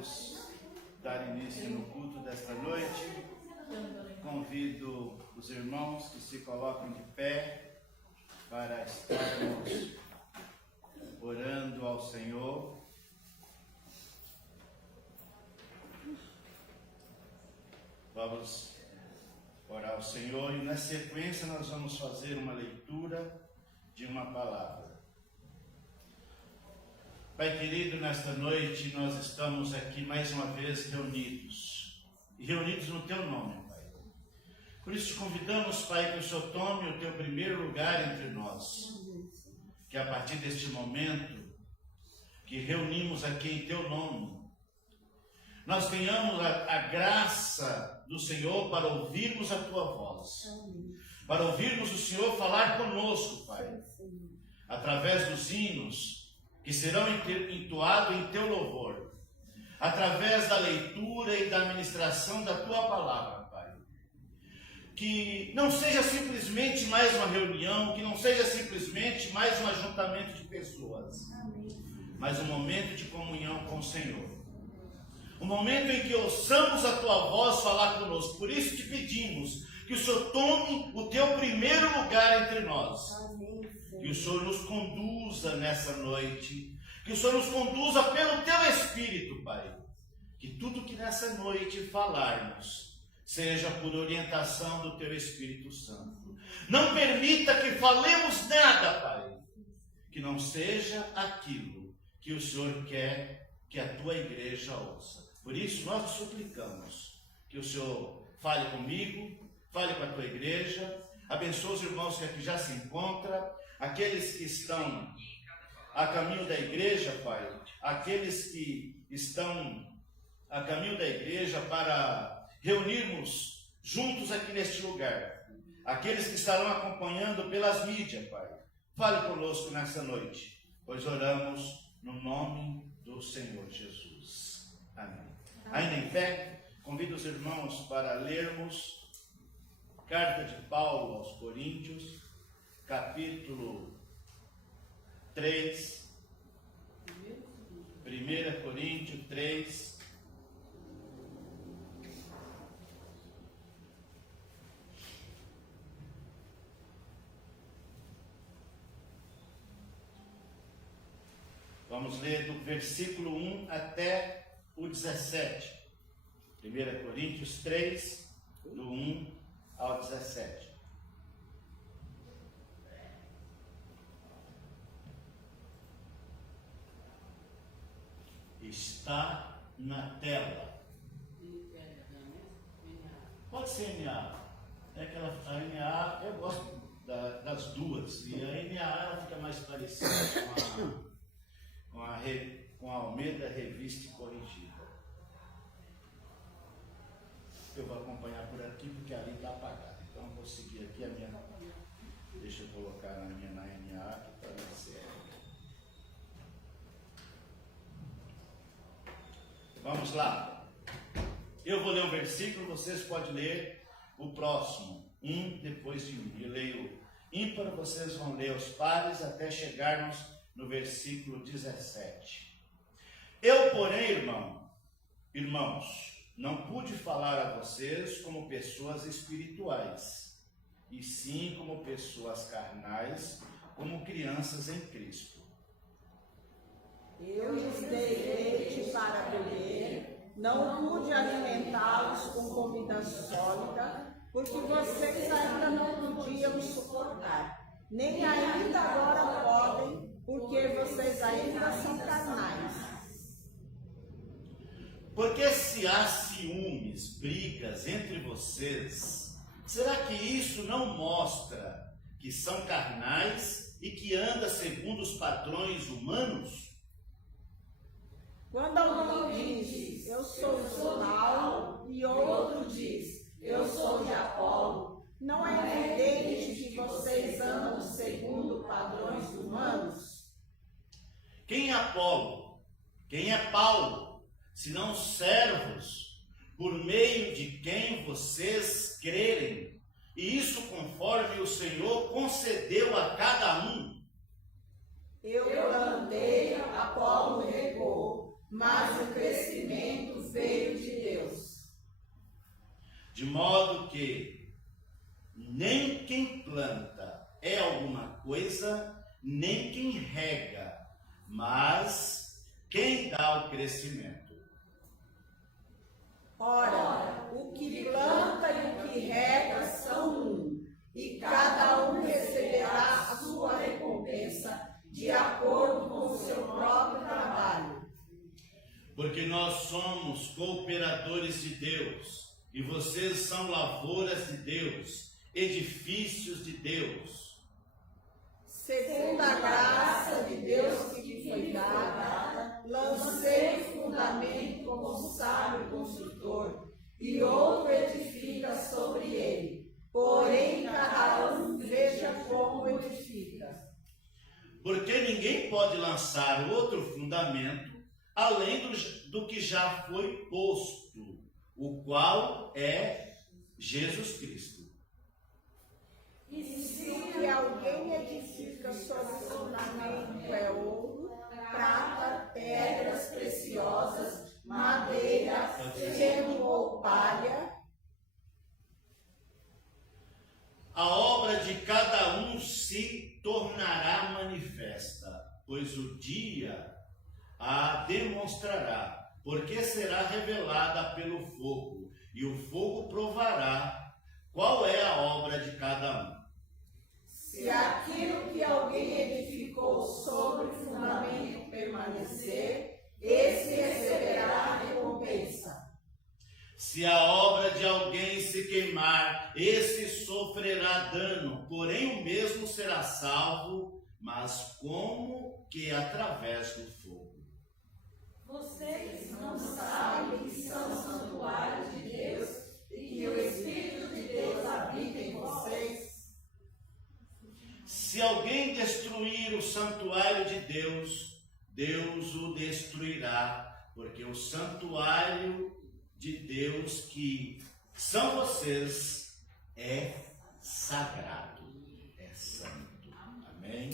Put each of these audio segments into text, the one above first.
vamos dar início no culto desta noite. Convido os irmãos que se colocam de pé para estarmos orando ao Senhor. Vamos orar ao Senhor e na sequência nós vamos fazer uma leitura de uma palavra. Pai querido, nesta noite nós estamos aqui mais uma vez reunidos no Teu nome, Pai. Por isso te convidamos, Pai, que o Senhor tome o Teu primeiro lugar entre nós, que a partir deste momento que reunimos aqui em Teu nome, nós tenhamos a graça do Senhor para ouvirmos a Tua voz, para ouvirmos o Senhor falar conosco, Pai, através dos hinos que serão entoados em Teu louvor, através da leitura e da ministração da Tua palavra, Pai. Que não seja simplesmente mais uma reunião, que não seja simplesmente mais um ajuntamento de pessoas, mas um momento de comunhão com o Senhor. Um momento em que ouçamos a Tua voz falar conosco. Por isso te pedimos que o Senhor tome o Teu primeiro lugar entre nós. Que o Senhor nos conduza nessa noite. Que o Senhor nos conduza pelo Teu Espírito, Pai. Que tudo que nessa noite falarmos seja por orientação do Teu Espírito Santo. Não permita que falemos nada, Pai, que não seja aquilo que o Senhor quer que a Tua igreja ouça. Por isso nós te suplicamos que o Senhor fale comigo, fale com a Tua igreja, abençoe os irmãos que aqui já se encontram, aqueles que estão a caminho da igreja, Pai, aqueles que estão a caminho da igreja para reunirmos juntos aqui neste lugar, aqueles que estarão acompanhando pelas mídias, Pai, fale conosco nessa noite, pois oramos no nome do Senhor Jesus. Amém. Ainda em pé, convido os irmãos para lermos Carta de Paulo aos Coríntios, capítulo 3, 1 Coríntios 3, vamos ler do versículo 1 até o 17. 1 Coríntios 3, do 1 ao 17. Está na tela. Pode ser NA. É aquela, a NA, eu gosto das duas. E a NA ela fica mais parecida com a Almeida Revista e Corrigida. Eu vou acompanhar por aqui porque ali está apagado. Então eu vou seguir aqui a minha. Deixa eu colocar na minha na NA aqui para ver se é. Vamos lá. Eu vou ler um versículo, vocês podem ler o próximo, um depois de um. Eu leio ímpar, vocês vão ler os pares até chegarmos no versículo 17. Eu, porém, irmãos, não pude falar a vocês como pessoas espirituais, e sim como pessoas carnais, como crianças em Cristo. Eu lhes dei leite para beber, não pude alimentá-los com comida sólida, porque vocês ainda não podiam suportar, nem ainda agora podem, porque vocês ainda são carnais. Porque se há ciúmes, brigas entre vocês, será que isso não mostra que são carnais e que andam segundo os padrões humanos? Quando alguém diz, eu sou de Paulo, e outro diz, eu sou de Apolo, não é evidente que vocês andam segundo padrões humanos? Quem é Apolo? Quem é Paulo? Senão servos, por meio de quem vocês crerem, e isso conforme o Senhor concedeu a cada um. Eu plantei, Apolo regou, mas o crescimento de modo que nem quem planta é alguma coisa, nem quem rega, mas quem dá o crescimento. Ora, o que planta e o que rega são um, e cada um receberá a sua recompensa de acordo com o seu próprio trabalho. Porque nós somos cooperadores de Deus, e vocês são lavouras de Deus, edifícios de Deus. Segundo a graça de Deus que me foi dada, lancei o fundamento como sábio construtor, e outro edifica sobre ele. Porém, cada um veja como edifica. Porque ninguém pode lançar outro fundamento além do que já foi posto, o qual é Jesus Cristo. E se o que alguém edifica sobre o fundamento é ouro, prata, pedras preciosas, madeira, feno ou palha, a obra de cada um se tornará manifesta, pois o dia a demonstrará, porque será revelada pelo fogo, e o fogo provará qual é a obra de cada um. se aquilo que alguém edificou sobre o fundamento permanecer, esse receberá a recompensa. Se a obra de alguém se queimar, esse sofrerá dano, porém o mesmo será salvo, mas como que através do fogo. Vocês não sabem que são santuários de Deus e que o Espírito de Deus habita em vocês? Se alguém destruir o santuário de Deus, Deus o destruirá, porque o santuário de Deus, que são vocês, é sagrado, é santo. Amém?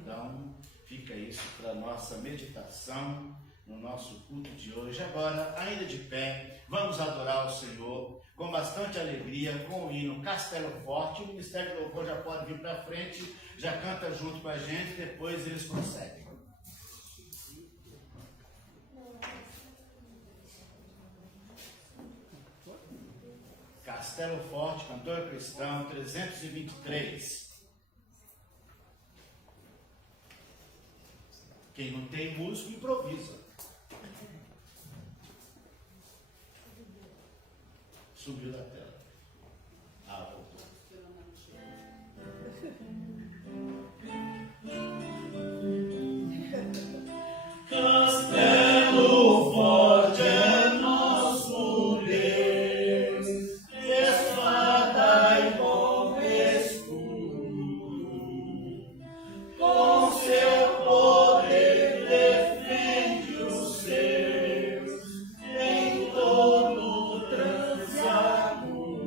Então, fica isso para nossa meditação no nosso culto de hoje. Agora, ainda de pé, vamos adorar o Senhor com bastante alegria, com o hino Castelo Forte. O Ministério do Louvor já pode vir para frente, já canta junto com a gente, depois eles conseguem. Castelo Forte, cantor cristão, 323. Quem não tem músico, improvisa. Subiu da tela. Ah, voltou. Castelo Forte é nosso Deus, espada e bom escudo, com seu poder defende os seus em todo transe agudo.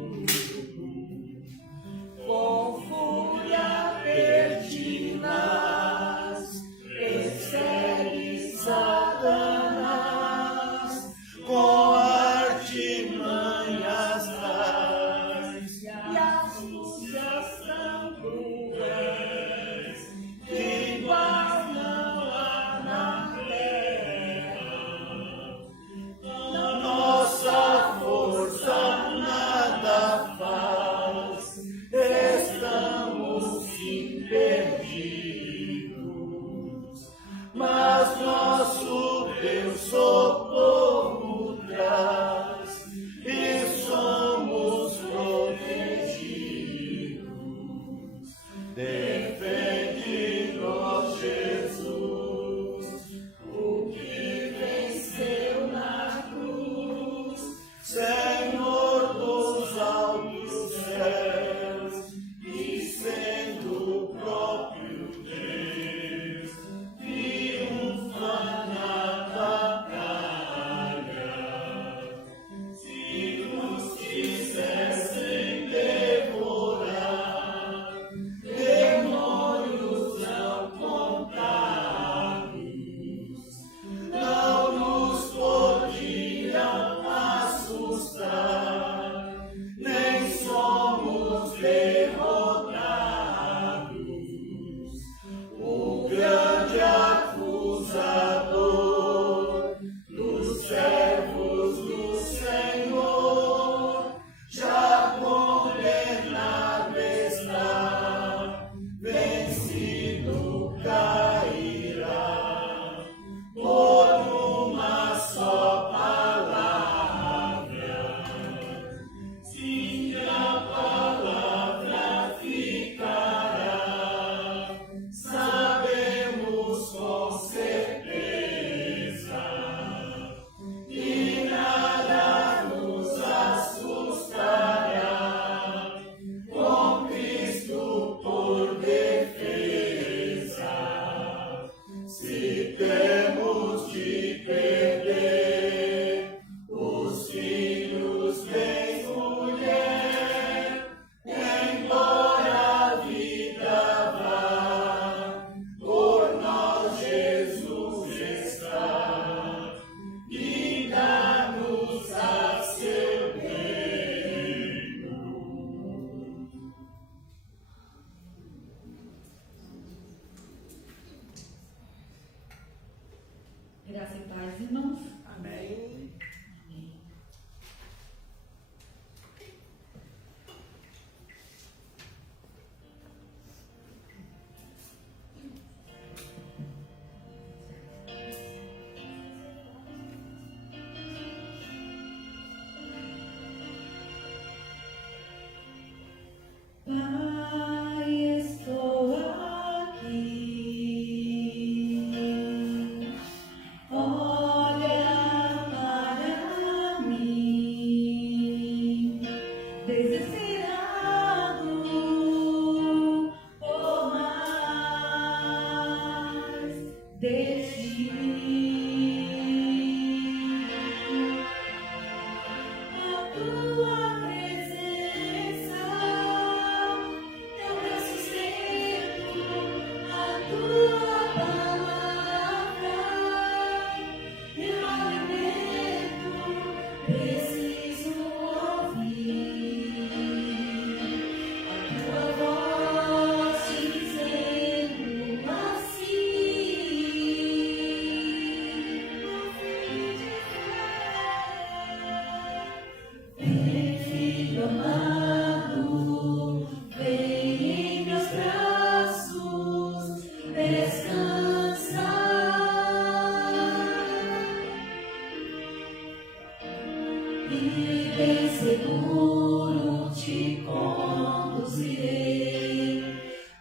e bem seguro te conduzirei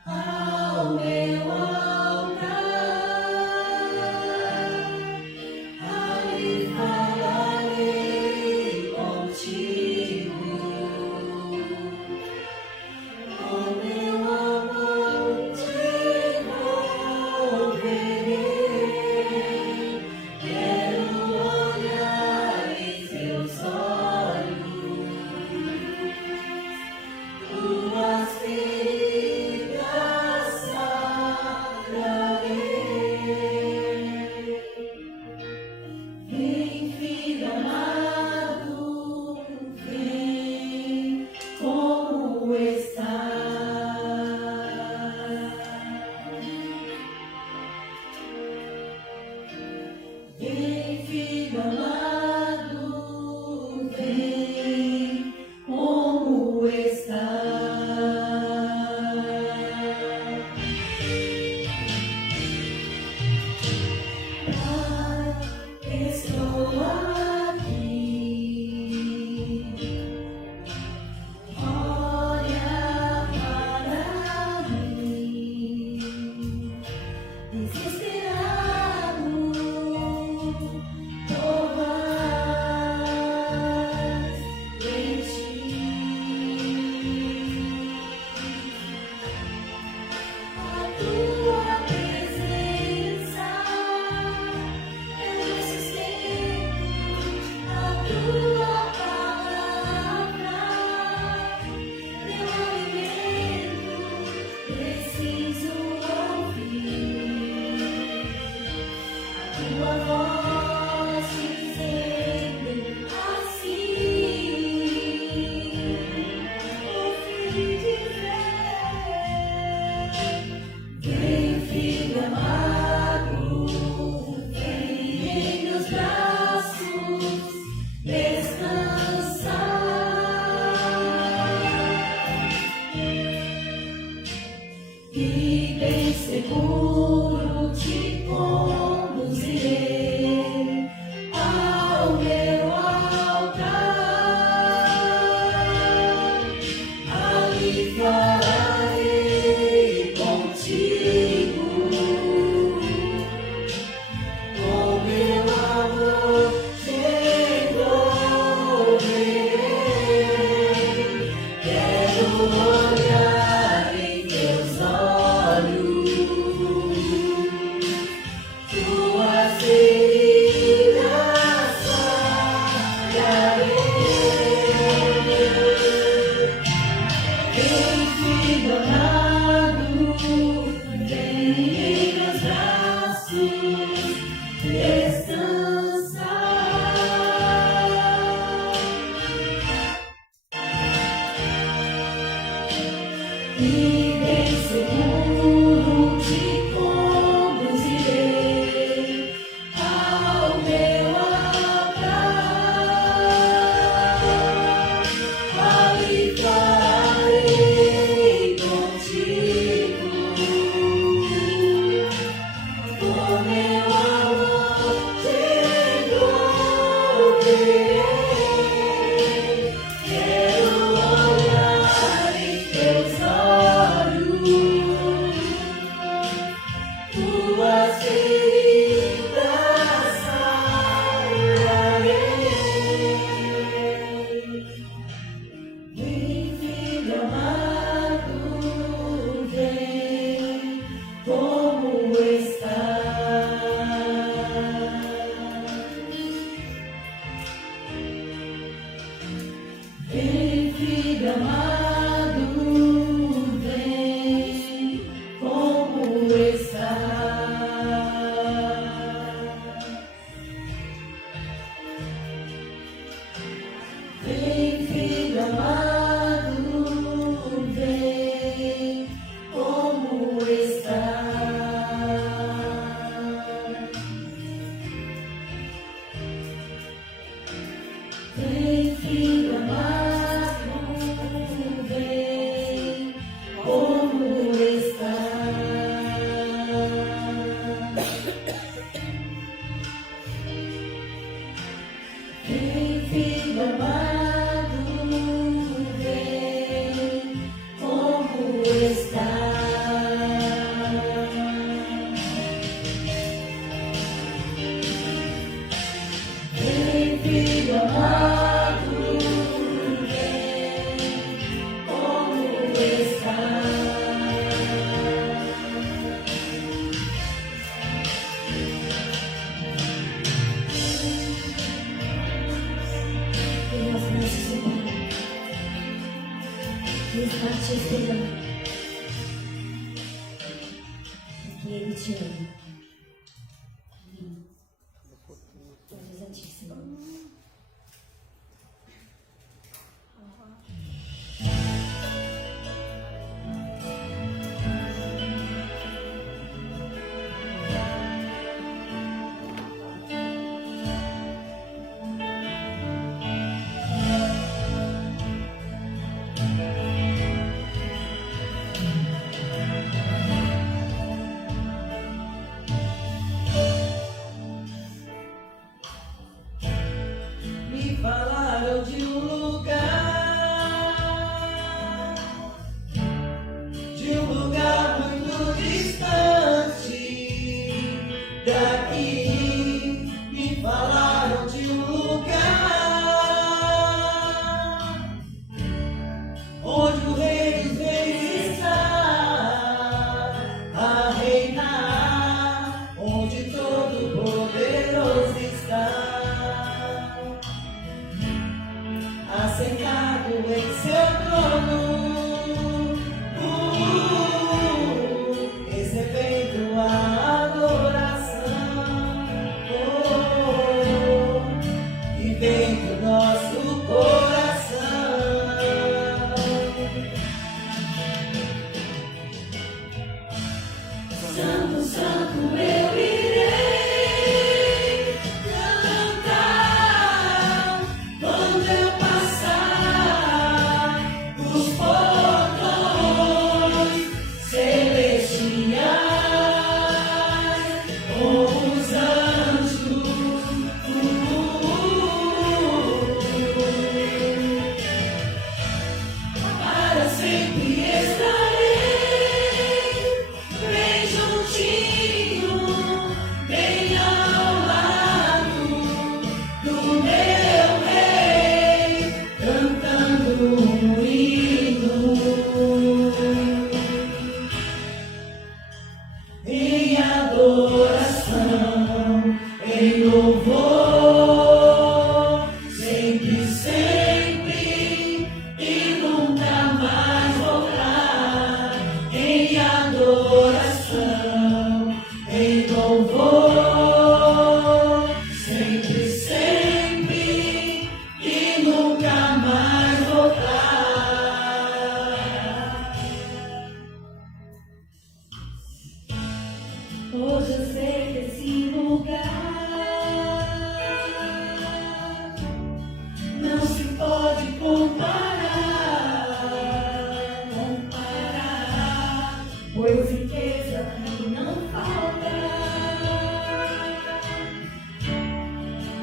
ao meu altar. Ali falarei contigo, com meu amor te envolverei. Quero olhar em teus olhos, tuas feridas sararei. Vem, filho amado, vem como estás. Vem, filho amado, vem como estás. Pai, estou aqui. Olha para mim, desesperado, tô mais em ti. A tua presença é meu sustento, a tua palavra, meu alimento, preciso ouvir a tua voz dizendo assim: o filho de vem, filho amado, vem em meus braços descansar. E bem seguro te conduzirei ao meu altar. Ali falarei contigo, com meu amor te envolverei. Quero olhar em teus olhos, tuas feridas sararei. Vem, filho amado, vem em meus braços descansar. E bem seguro te conduzirei ao meu altar. Ali falarei contigo, com meu amor te envolverei. Quero olhar em teus olhos, tuas feridas sararei. Vem, filho amado, vem como estás. Vem, filho amado, vem como estás. Vem, filho amado, vem como estás. Vem, filho amado, vem como estás. Vem, filho filho amado, vem, como está. Vem, filho amado, vem, como está. Que está te esperando, que Ele te ama. Deus a ti, Senhor. Me falaram de um lugar muito distante daqui. Me falaram de um lugar onde o Rei dos Reis está a reinar, onde todo poderoso está, assentado em seu trono, recebendo a adoração, e vem do nosso coração. Santo, Santo, eu irei cantar quando eu passar os portões celestiais com os anjos. Para sempre estarei bem juntinho, bem ao lado do meu Rei, cantando um hino em adoração, em louvor, sempre, sempre e nunca mais voltar. Em adoração, em louvor, sempre, sempre e nunca mais voltar. Hoje eu sei que esse lugar não se pode comparar, pois riqueza aqui não falta,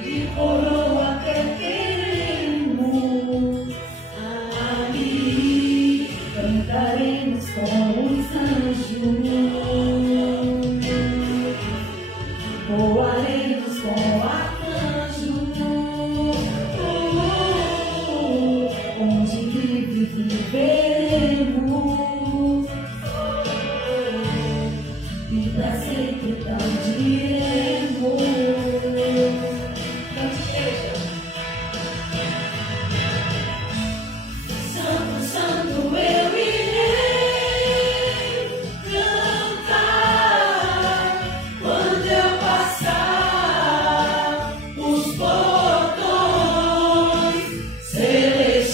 e coroa até teremos ali, cantaremos com os anjos, voaremos com arcanjos, onde livres viveremos, e pra sempre então diremos. Cante, igreja. Santo, Santo, eu irei cantar quando eu passar os portões celestiais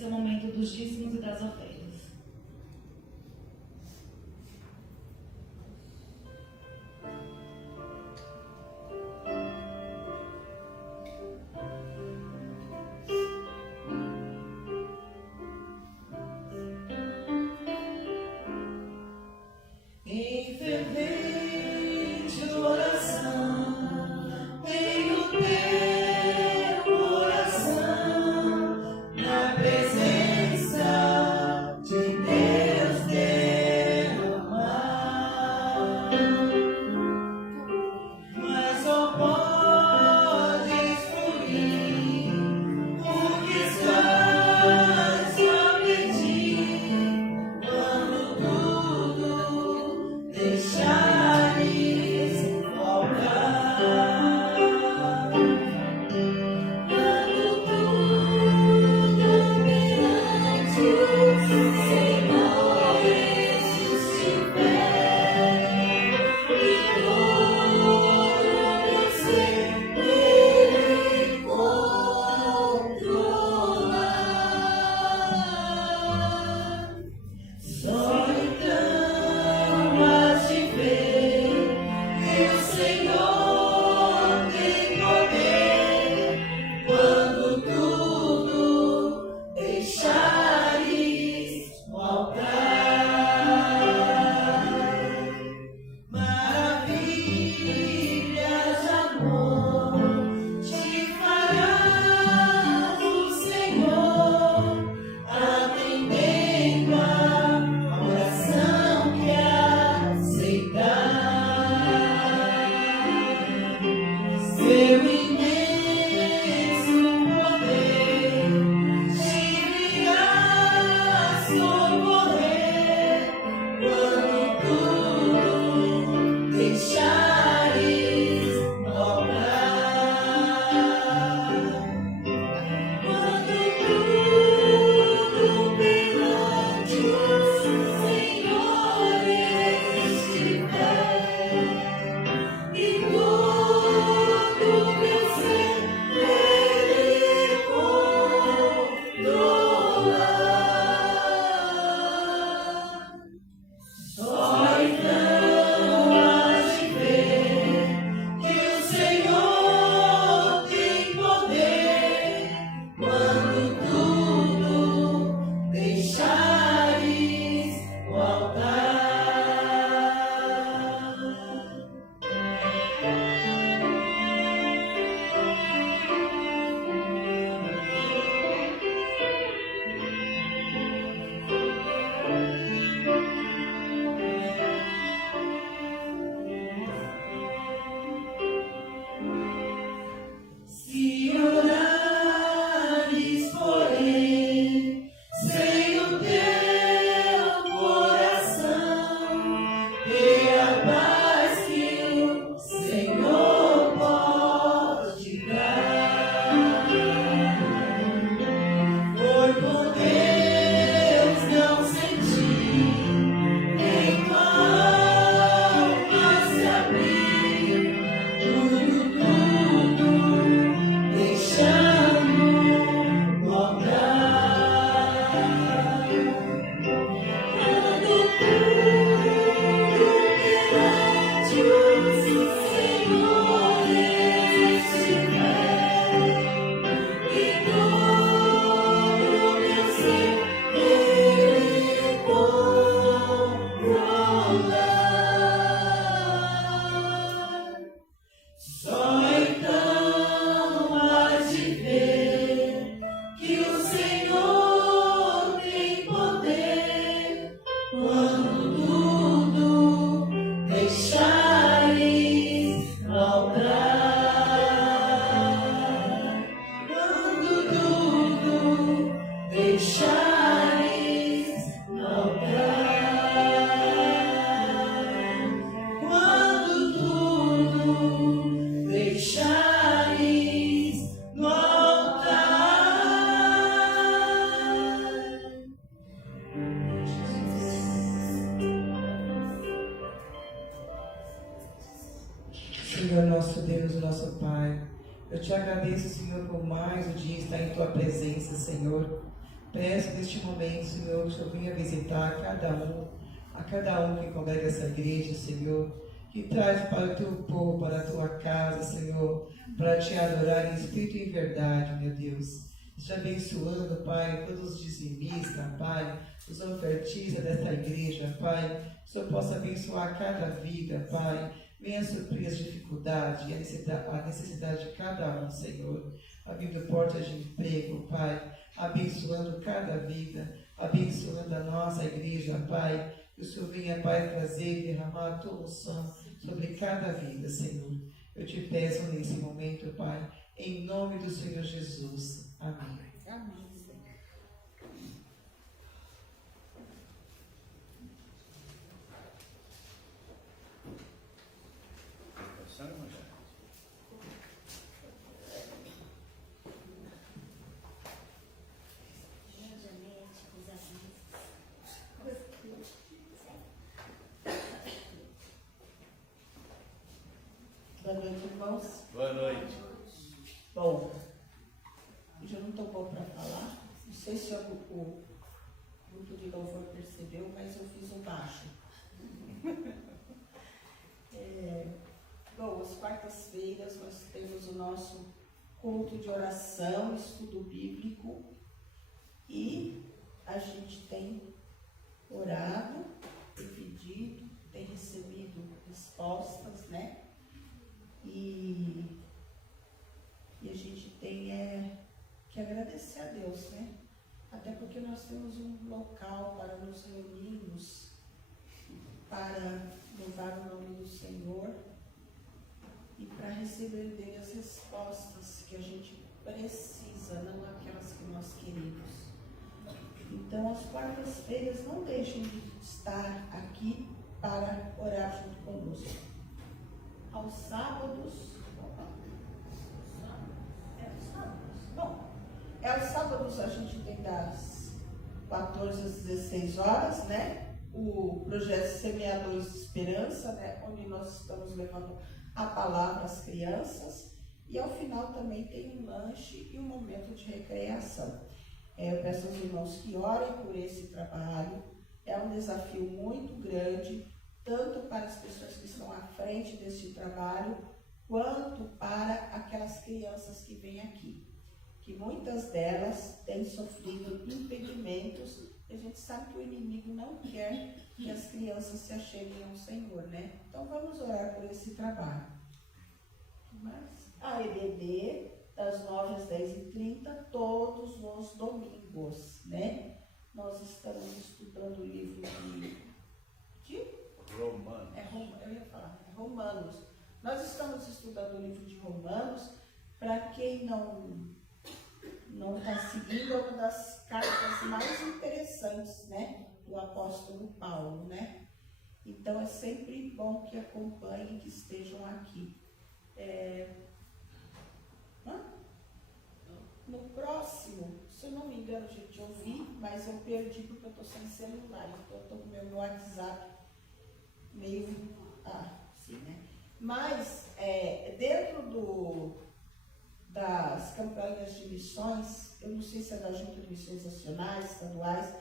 Esse é o momento dos dízimos e das ofertas. Em fervente oração, tenho teu coração na presença de Deus derramar. Mas só podes fluir o que estás a pedir quando tudo deixares faltar. Quando tudo perante o Senhor estiver, e todo meu ser Ele controlar. Só então has de ver que o Senhor tem poder quando tudo deixares no altar. Maravilhas de amor te fará o Senhor, atendendo a oração que aceitar. Seu imenso poder te virá socorrer quando tudo deixares no altar. Quando tudo perante o Senhor estiver, e todo meu ser Ele controlar. Só então has de ver que o Senhor tem poder quando tudo deixares no altar. Se orares, porém, sem o teu coração, e a paz que o Senhor pode dar. Foi por Deus não sentir, em tua alma se abrir, tudo deixando no altar. Quando tudo perante o Senhor estiver, e todo meu ser Ele controlar. Só então has de ver que o Senhor tem poder quando tudo deixares no altar. Quando tudo deixares no altar. Quando tudo deixares no altar. Senhor nosso Deus, nosso Pai, eu te agradeço, Senhor, por mais um dia estar em tua presença, Senhor. Peço neste momento, Senhor, que o Senhor venha visitar a cada um que congrega essa igreja, Senhor, que traz para o teu povo, para a tua casa, Senhor, para te adorar em espírito e em verdade, meu Deus. Te abençoando, Pai, todos os dizimistas, Pai, os ofertistas desta igreja, Pai, que o Senhor possa abençoar cada vida, Pai. Venha suprir as dificuldades e a necessidade de cada um, Senhor. Abrindo portas de emprego, Pai. Abençoando cada vida. Abençoando a nossa igreja, Pai. Que o Senhor venha, Pai, trazer e derramar a tua unção sobre cada vida, Senhor. Eu te peço nesse momento, Pai, em nome do Senhor Jesus. Amém. Amém. Boa noite, irmãos. Boa noite. Bom, hoje eu não estou bom para falar. Não sei se o grupo de louvor percebeu, mas eu fiz um baixo. Bom, às quartas-feiras nós temos o nosso culto de oração, estudo bíblico, e a gente tem orado, tem pedido, tem recebido respostas, né? E a gente tem que agradecer a Deus, né? Até porque nós temos um local para nos reunirmos, para louvar o nome do Senhor e para receber dele as respostas que a gente precisa, não aquelas que nós queremos. Então, às quartas-feiras, não deixem de estar aqui para orar junto conosco. Aos sábados, aos sábados a gente tem das 14 às 16 horas, né? O projeto Semeadores de Esperança, né? Onde nós estamos levando a palavra às crianças, e ao final também tem um lanche e um momento de recreação. Eu peço aos irmãos que orem por esse trabalho. É um desafio muito grande, tanto para as pessoas que estão à frente deste trabalho, quanto para aquelas crianças que vêm aqui, que muitas delas têm sofrido impedimentos. A gente sabe que o inimigo não quer que as crianças se acheguem ao Senhor, né? Então vamos orar por esse trabalho. Mas a EBD, das 9 às 10h30, todos os domingos, né? Nós estamos estudando o livro de Romanos. Eu ia falar, Romanos. Nós estamos estudando o livro de Romanos. Para quem não está seguindo, é uma das cartas mais interessantes, né, do apóstolo Paulo, né? Então é sempre bom que acompanhem, que estejam aqui. No próximo, se eu não me engano, gente, eu vi, mas eu perdi porque eu estou sem celular, então eu estou com o meu WhatsApp meio assim, né? Mas dentro das campanhas de missões, eu não sei se é da Junta de Missões Nacionais, estaduais,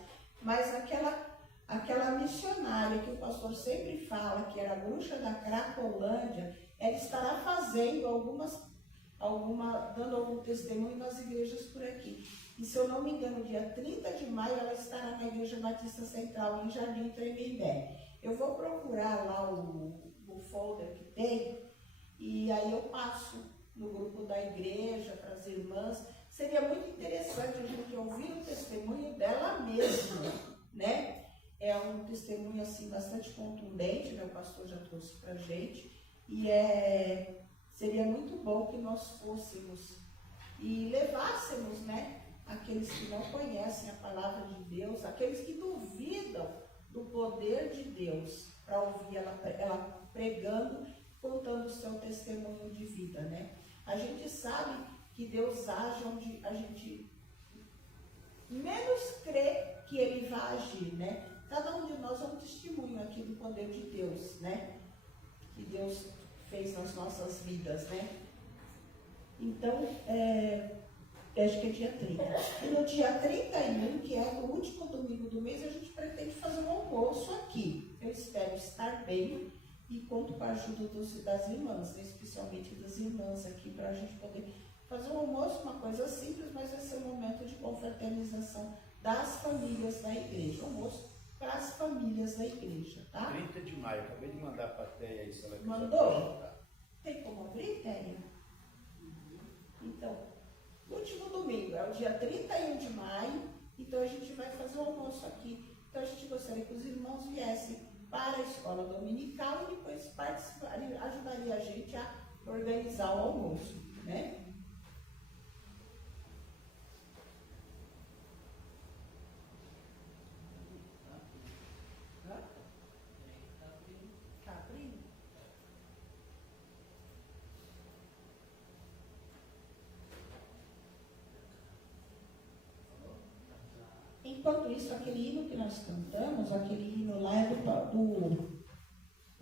mas aquela missionária que o pastor sempre fala, que era a bruxa da Cracolândia, ela estará fazendo dando algum testemunho nas igrejas por aqui. E se eu não me engano, dia 30 de maio, ela estará na Igreja Batista Central, em Jardim Tremembé. Eu vou procurar lá o folder que tem, e aí eu passo no grupo da igreja para as irmãs. Seria muito interessante a gente ouvir o testemunho dela mesma, né? É um testemunho assim bastante contundente, né? O pastor já trouxe para a gente, e seria muito bom que nós fôssemos e levássemos, né, aqueles que não conhecem a palavra de Deus, aqueles que duvidam do poder de Deus, para ouvir ela pregando, contando o seu testemunho de vida, né? A gente sabe que Deus age onde a gente menos crê que Ele vai agir, né? Cada um de nós é um testemunho aqui do poder de Deus, né? Que Deus fez nas nossas vidas, né? Então, acho que é dia 30. E no dia 31, almoço aqui. Eu espero estar bem e conto com a ajuda das irmãs, né? Especialmente das irmãs aqui, para a gente poder fazer um almoço, uma coisa simples, mas vai ser um momento de confraternização das famílias da igreja. Almoço para as famílias da igreja, tá? 30 de maio, acabei de mandar para a Teia aí, se ela quiser. Mandou? Tem como abrir, Teia? Então, último domingo, é o dia 31 de maio, então a gente vai fazer o almoço aqui. Então a gente gostaria que os irmãos viessem para a escola dominical e depois ajudaria a gente a organizar o almoço, né? Tá abrindo? Enquanto isso, aquele hino que nós cantamos, aquele hino lá é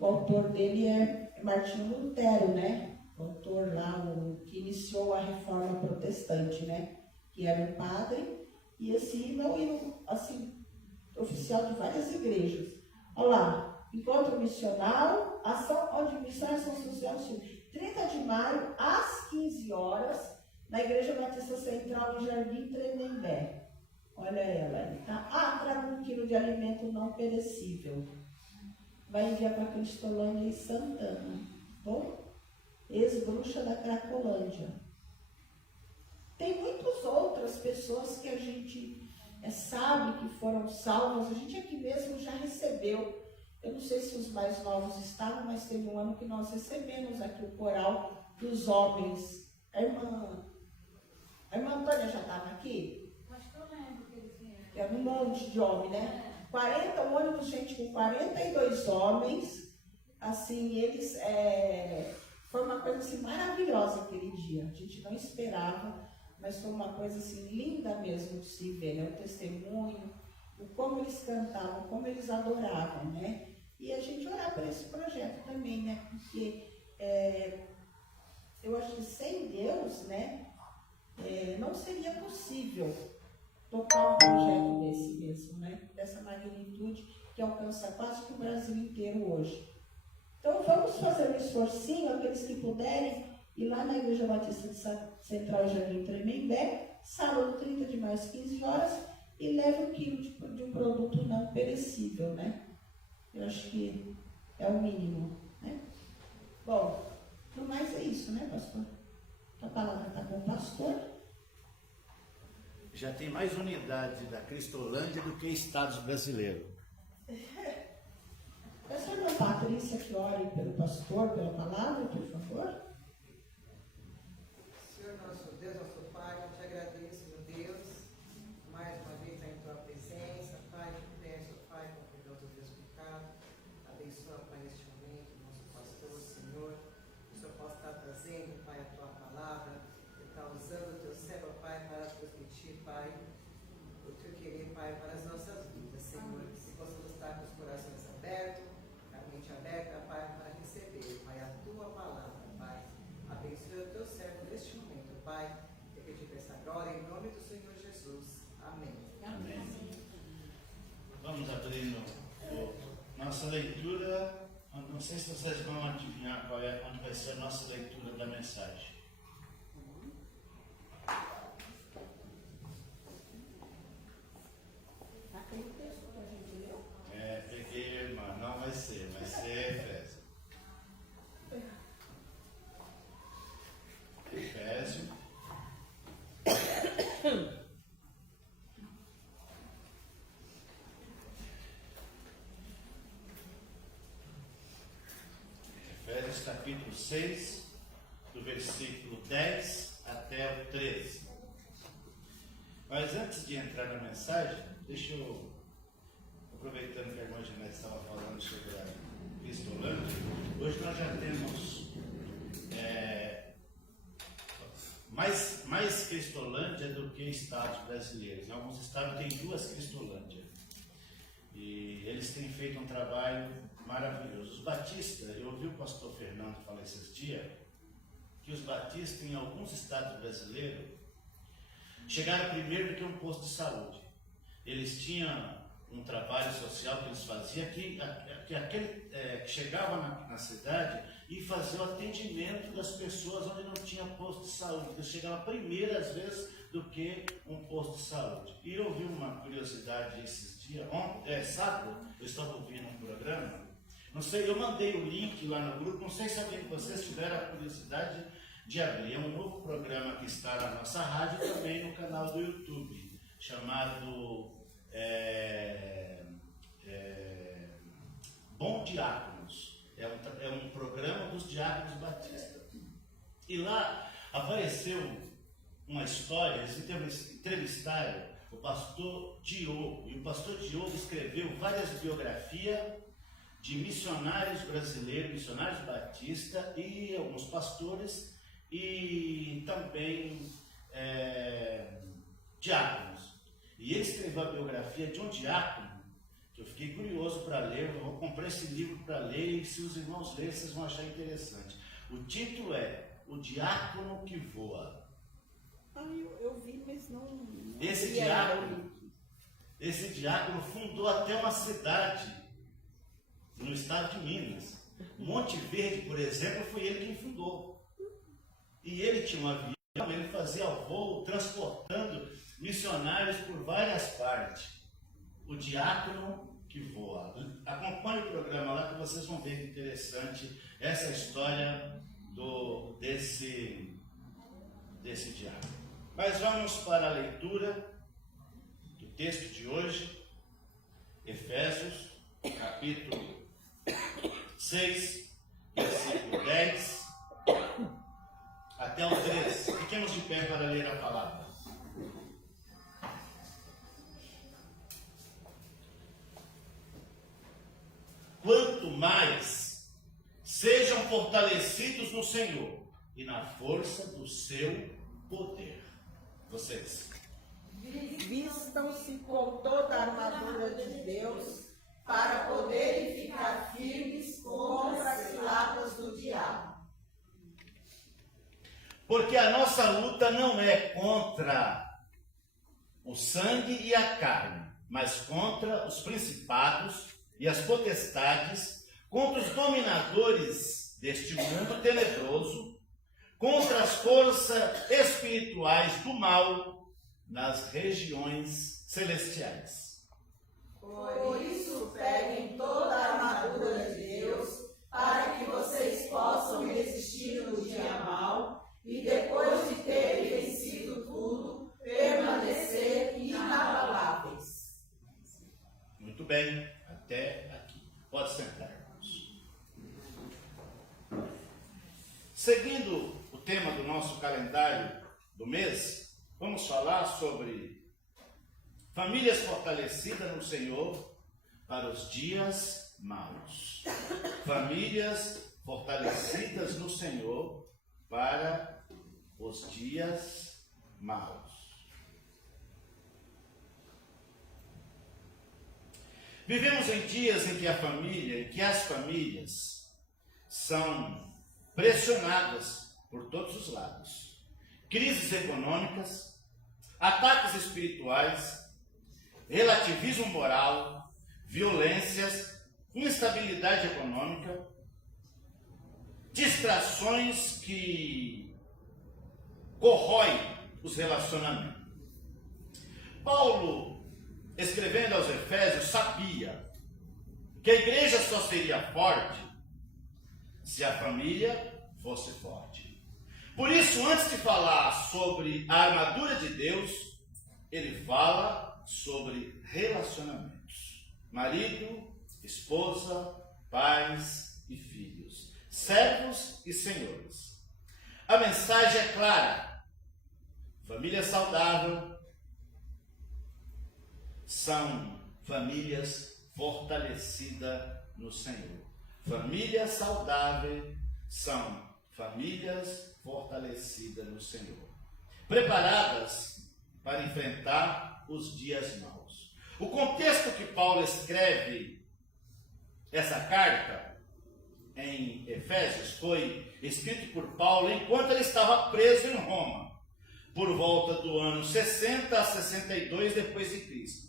o autor dele é Martinho Lutero, né? O autor lá, que iniciou a reforma protestante, né? Que era um padre, e esse hino é um hino, assim, oficial de várias igrejas. Olha lá, encontro missional, ação onde missão e ação social, 30 de maio, às 15 horas, na Igreja Batista Central do Jardim Tremembé. Olha ela aí, tá? Ah, traga 1 quilo de alimento não perecível. Vai enviar para Cristolândia e Santana. Bom? Ex-bruxa da Cracolândia. Tem muitas outras pessoas que a gente sabe que foram salvas. A gente aqui mesmo já recebeu. Eu não sei se os mais novos estavam, mas teve um ano que nós recebemos aqui o coral dos homens. A irmã Antônia já estava aqui? Era um monte de homem, né? 40, um ônibus, gente, com 42 homens. Assim, eles... foi uma coisa assim, maravilhosa aquele dia. A gente não esperava, mas foi uma coisa assim, linda mesmo de se ver, né? O testemunho, o como eles cantavam, como eles adoravam, né? E a gente orar por esse projeto também, né? Porque eu acho que sem Deus, né? Não seria possível tocar um projeto desse mesmo, né? Dessa magnitude que alcança quase que o Brasil inteiro hoje. Então vamos fazer um esforcinho, aqueles que puderem, ir lá na Igreja Batista de Central Jardim Tremembé, sábado 30 de maio às 15 horas, e leve 1 quilo de um produto não perecível, né? Eu acho que é o mínimo, né? Bom, no mais é isso, né, pastor? A palavra está com o pastor. Já tem mais unidade da Cristolândia do que estados brasileiros. Essa irmã Patrícia que ore pelo pastor, pela palavra, por favor. Senhor nosso Deus, nosso Pai, eu te agradeço, meu Deus, mais uma vez em tua presença. Pai, eu peço, Pai, com perdão dos meus pecados, abençoa, Pai, neste momento, nosso pastor, Senhor, que o Senhor possa estar trazendo, Pai, a tua palavra, e estar usando o teu servo, Pai, para transmitir, Pai, o teu querer, Pai, para as nossas vidas, Senhor, que possamos estar com os corações abertos, a mente aberta, Pai, para receber, Pai, a tua palavra, Pai. Abençoe o teu servo neste momento, Pai. Eu pedi essa glória em nome do Senhor Jesus. Amém. Amém. Vamos abrindo nossa leitura. Não sei se vocês vão adivinhar onde vai ser a nossa leitura da mensagem. Aquele texto que a gente leu. Peguei, irmã. Não vai ser Efésio. Efésio. Efésios capítulo 6, do versículo 10 até o 13. Mas antes de entrar na mensagem, deixa eu, aproveitando que a irmã Janete estava falando sobre a Cristolândia, hoje nós já temos mais Cristolândia do que estados brasileiros. Em alguns estados tem 2 Cristolândias. E eles têm feito um trabalho maravilhoso. Os batistas, eu ouvi o pastor Fernando falar esses dias, que os batistas em alguns estados brasileiros chegaram primeiro do que um posto de saúde. Eles tinham um trabalho social que eles faziam, que aquele que chegava na cidade e fazia o atendimento das pessoas onde não tinha posto de saúde. Ele chegava primeiro, às vezes, do que um posto de saúde. E eu vi uma curiosidade esses dias, sábado, eu estava ouvindo um programa, não sei, eu mandei o link lá no grupo, não sei se alguém de vocês tiver a curiosidade de abrir. É um novo programa que está na nossa rádio e também no canal do YouTube, chamado Bom Diáconos. É um programa dos diáconos batistas. E lá apareceu uma história, eles entrevistaram o pastor Diogo, e o pastor Diogo escreveu várias biografias de missionários brasileiros, missionários batistas e alguns pastores e também diáconos. E ele escreveu a biografia de um diácono, que eu fiquei curioso para ler, eu vou comprar esse livro para ler e se os irmãos lerem, vocês vão achar interessante. O título é O Diácono que Voa. Eu vi, mas não Esse diácono fundou até uma cidade no estado de Minas. Monte Verde, por exemplo, foi ele quem fundou. E ele tinha um avião, ele fazia voo transportando missionários por várias partes. O Diácono que Voa. Acompanhe o programa lá que vocês vão ver que interessante essa história desse diácono. Mas vamos para a leitura do texto de hoje, Efésios, capítulo 6, versículo 10 até o 13. Fiquemos de pé para ler a palavra. Quanto mais sejam fortalecidos no Senhor e na força do seu poder. Vocês. Vistam-se com toda a armadura de Deus para poderem ficar firmes contra as ciladas do diabo. Porque a nossa luta não é contra o sangue e a carne, mas contra os principados e as potestades, contra os dominadores deste mundo tenebroso, contra as forças espirituais do mal nas regiões celestiais. Por isso, peguem toda a armadura de Deus, para que vocês possam resistir no dia mau e, depois de terem vencido tudo, permanecer inabaláveis. Muito bem, até aqui. Pode sentar, irmãos. Seguindo o tema do nosso calendário do mês, vamos falar sobre famílias fortalecidas no Senhor para os dias maus. Famílias fortalecidas no Senhor para os dias maus. Vivemos em dias em que as famílias são pressionadas por todos os lados. Crises econômicas, ataques espirituais, relativismo moral, violências, instabilidade econômica, distrações que corroem os relacionamentos. Paulo, escrevendo aos Efésios, sabia que a igreja só seria forte se a família fosse forte. Por isso, antes de falar sobre a armadura de Deus, ele fala sobre relacionamentos. Marido, esposa, pais e filhos, servos e senhores. A mensagem é clara. Família saudável são famílias fortalecidas no Senhor. Famílias saudáveis são famílias fortalecidas no Senhor, preparadas para enfrentar os dias maus. O contexto que Paulo escreve essa carta em Efésios foi escrito por Paulo enquanto ele estava preso em Roma, por volta do ano 60 a 62 depois de Cristo.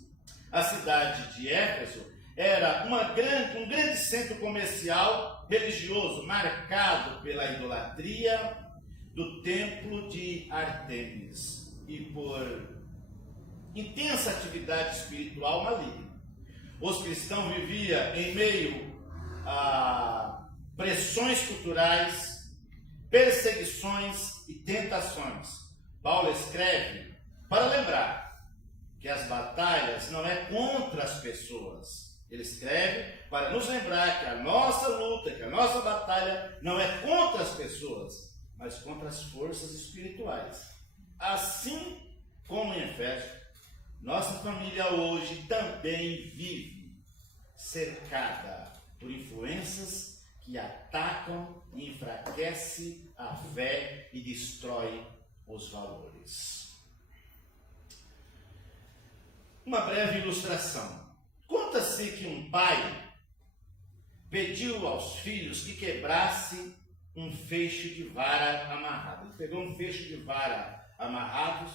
A cidade de Éfeso era um grande centro comercial religioso, marcado pela idolatria do templo de Ártemis e por intensa atividade espiritual maligna. Os cristãos viviam em meio a pressões culturais, perseguições e tentações. Paulo escreve para lembrar que as batalhas não é contra as pessoas. Ele escreve para nos lembrar que a nossa luta, que a nossa batalha não é contra as pessoas, mas contra as forças espirituais. Assim como em Efésios, nossa família hoje também vive cercada por influências que atacam e enfraquecem a fé e destrói os valores. Uma breve ilustração. Conta-se que um pai pediu aos filhos que quebrasse um feixe de vara amarrado. Ele pegou um feixe de vara amarrados,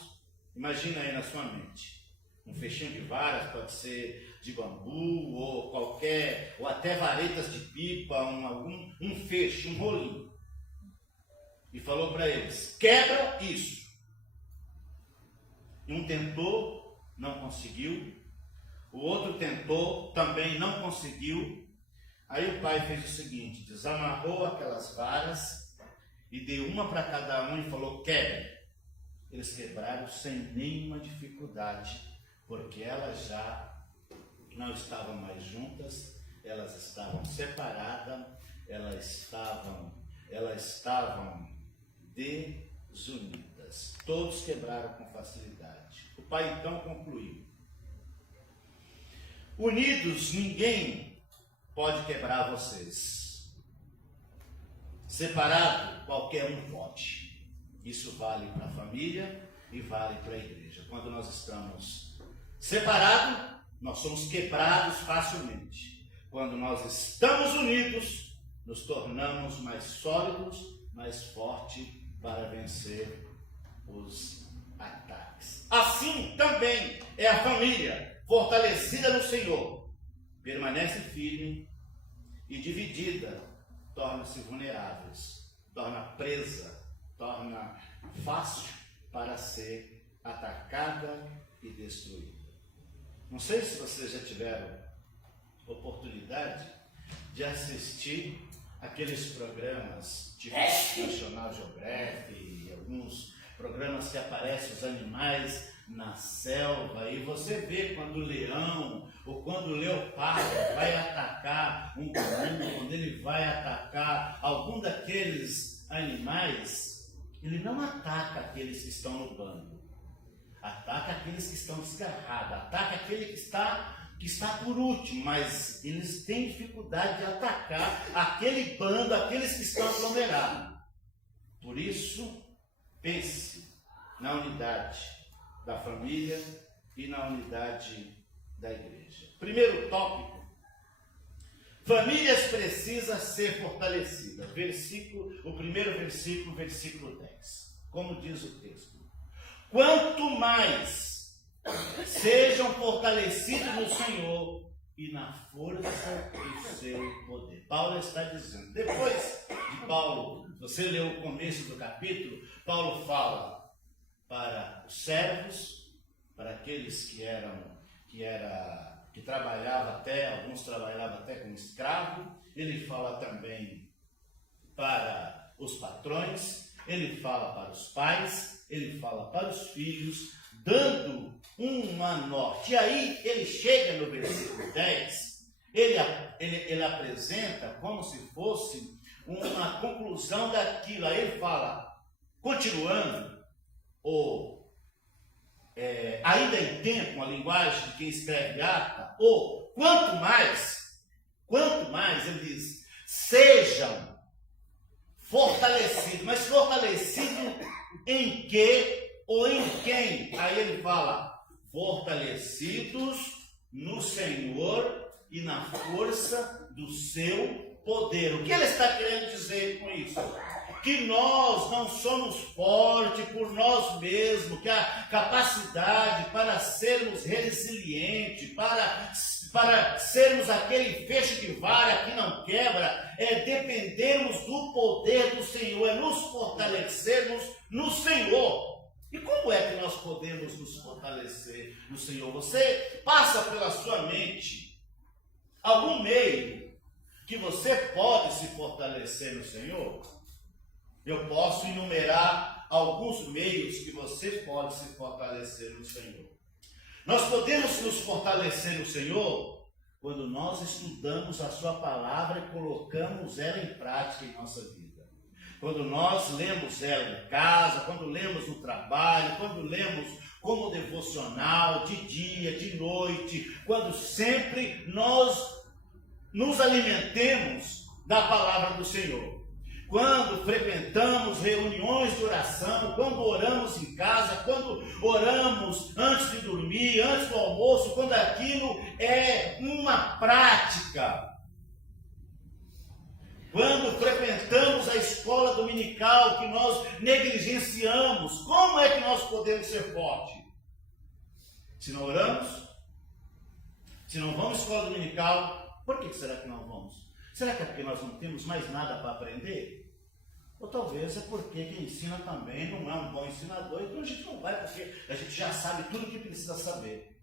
imagina aí na sua mente. Um feixinho de varas pode ser de bambu ou qualquer, ou até varetas de pipa, um feixe, um rolinho. E falou para eles: quebra isso. Um tentou, não conseguiu. O outro tentou, também não conseguiu. Aí o pai fez o seguinte: desamarrou aquelas varas e deu uma para cada um e falou: quebre. Eles quebraram sem nenhuma dificuldade, porque elas já não estavam mais juntas, elas estavam separadas, elas estavam desunidas. Todos quebraram com facilidade. O pai então concluiu: unidos, ninguém pode quebrar vocês. Separado, qualquer um pode. Isso vale para a família e vale para a igreja. Quando nós estamos separados, nós somos quebrados facilmente. Quando nós estamos unidos, nos tornamos mais sólidos, mais fortes para vencer os ataques. Assim também é a família, fortalecida no Senhor, permanece firme, e dividida torna-se vulneráveis, torna presa, torna fácil para ser atacada e destruída. Não sei se vocês já tiveram oportunidade de assistir aqueles programas tipo National Geographic e alguns programas que aparecem os animais na selva, e você vê quando o leão ou quando o leopardo vai atacar um bambu, quando ele vai atacar algum daqueles animais, ele não ataca aqueles que estão no bando, ataca aqueles que estão desgarrados, ataca aquele que está por último, mas eles têm dificuldade de atacar aquele bando, aqueles que estão aglomerados. Por isso, pense na unidade da família e na unidade da igreja. Primeiro tópico: famílias precisam ser fortalecidas. O primeiro versículo, versículo 10. Como diz o texto: quanto mais sejam fortalecidos no Senhor e na força do seu poder. Paulo está dizendo, depois de Paulo, você leu o começo do capítulo, Paulo fala para os servos, para aqueles que trabalhavam alguns trabalhavam até como escravo. Ele fala também para os patrões, ele fala para os pais, ele fala para os filhos, dando uma norte. E aí ele chega no versículo 10, ele apresenta como se fosse uma conclusão daquilo. Aí ele fala, continuando, ainda em tempo, a linguagem de quem escreve ata, ou quanto mais, ele diz, sejam fortalecidos. Mas fortalecido em que ou em quem? Aí ele fala, fortalecidos no Senhor e na força do seu poder. O que ele está querendo dizer com isso? que nós não somos fortes por nós mesmos, que a capacidade para sermos resilientes, para sermos aquele feixe de vara que não quebra, é dependermos do poder do Senhor, é nos fortalecermos no Senhor. E como é que nós podemos nos fortalecer no Senhor? Você passa pela sua mente algum meio que você pode se fortalecer no Senhor? Eu posso enumerar alguns meios que você pode se fortalecer no Senhor. Nós podemos nos fortalecer no Senhor quando nós estudamos a sua palavra e colocamos ela em prática em nossa vida. Quando nós lemos ela em casa, quando lemos no trabalho, quando lemos como devocional, de dia, de noite, quando sempre nós nos alimentemos da palavra do Senhor. Quando frequentamos reuniões de oração, quando oramos em casa, quando oramos antes de dormir, antes do almoço, quando aquilo é uma prática. Quando frequentamos a escola dominical que nós negligenciamos, como é que nós podemos ser fortes? Se não oramos, se não vamos à escola dominical, por que será que não vamos? Será que é porque nós não temos mais nada para aprender? Ou talvez é porque quem ensina também não é um bom ensinador, então a gente não vai, porque a gente já sabe tudo o que precisa saber.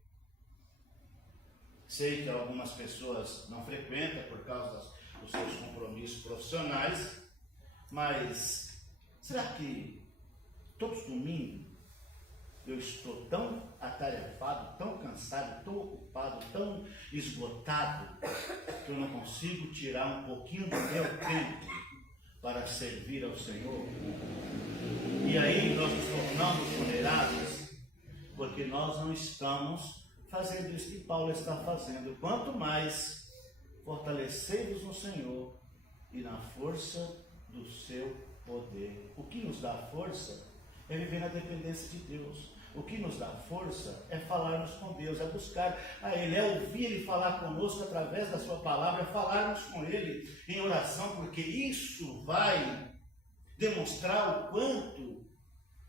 Sei que algumas pessoas não frequentam por causa dos seus compromissos profissionais, mas será que todos os domingos eu estou tão atarefado, tão cansado, tão ocupado, tão esgotado, que eu não consigo tirar um pouquinho do meu tempo para servir ao Senhor? E aí nós nos tornamos vulneráveis, porque nós não estamos fazendo isso que Paulo está fazendo. Quanto mais fortalecei-vos no Senhor e na força do seu poder. O que nos dá força é viver na dependência de Deus. O que nos dá força é falarmos com Deus, é buscar a Ele, é ouvir Ele falar conosco através da sua palavra, é falarmos com Ele em oração, porque isso vai demonstrar o quanto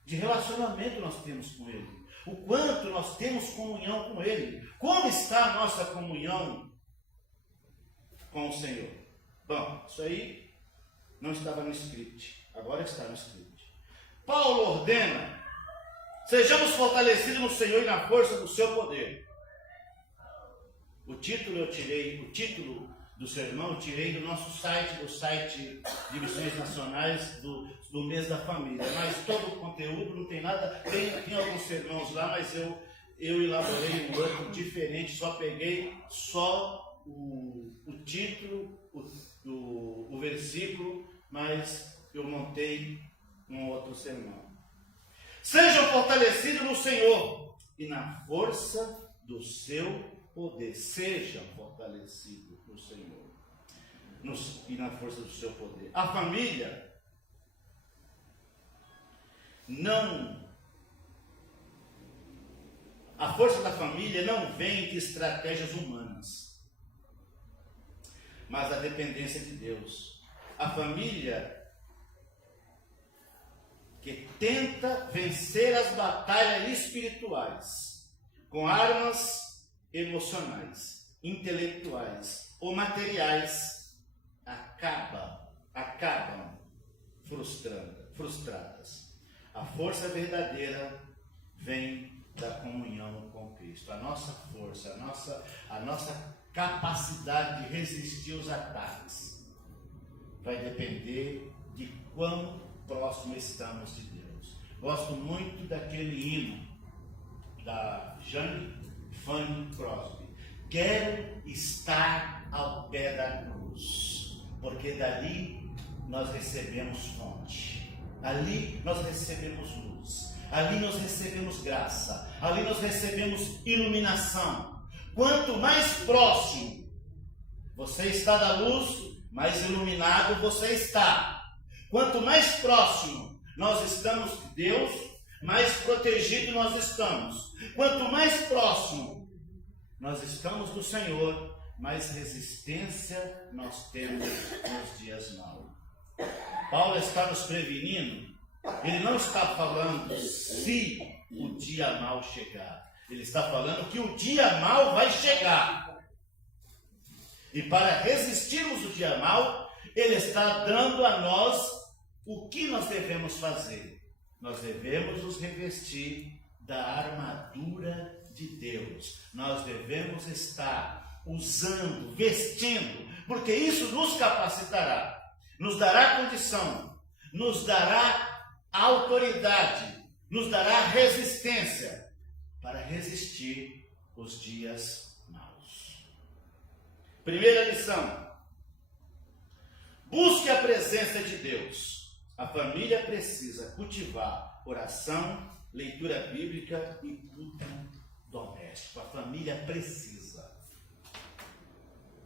de relacionamento nós temos com Ele, o quanto nós temos comunhão com Ele. Como está a nossa comunhão com o Senhor? Bom, isso aí não estava no script, agora está no script. Paulo ordena: sejamos fortalecidos no Senhor e na força do seu poder. O título do sermão eu tirei do nosso site, do site de Missões Nacionais do mês da família. Mas todo o conteúdo não tem nada, tem alguns sermãos lá, mas eu elaborei um outro diferente, só peguei o título, o versículo, mas eu montei um outro sermão. Sejam fortalecidos no Senhor e na força do seu poder. Sejam fortalecidos no Senhor e na força do seu poder. A família a força da família não vem de estratégias humanas, mas da dependência de Deus. A família que tenta vencer as batalhas espirituais com armas emocionais, intelectuais ou materiais, acabam frustradas. A força verdadeira vem da comunhão com Cristo. A nossa força, a nossa capacidade de resistir aos ataques vai depender de quão próximo estamos de Deus. Gosto muito daquele hino da Jane Fanny Crosby. Quero estar ao pé da cruz, porque dali nós recebemos fonte, ali nós recebemos luz, ali nós recebemos graça, ali nós recebemos iluminação. Quanto mais próximo você está da luz, mais iluminado você está. Quanto mais próximo nós estamos de Deus, mais protegido nós estamos. Quanto mais próximo nós estamos do Senhor, mais resistência nós temos nos dias maus. Paulo está nos prevenindo. Ele não está falando se o dia mau chegar. Ele está falando que o dia mau vai chegar. E para resistirmos o dia mau, ele está dando a nós o que nós devemos fazer. Nós devemos nos revestir da armadura de Deus. Nós devemos estar usando, vestindo, porque isso nos capacitará, nos dará condição, nos dará autoridade, nos dará resistência para resistir os dias maus. Primeira lição: busque a presença de Deus. A família precisa cultivar oração, leitura bíblica e culto doméstico. A família precisa.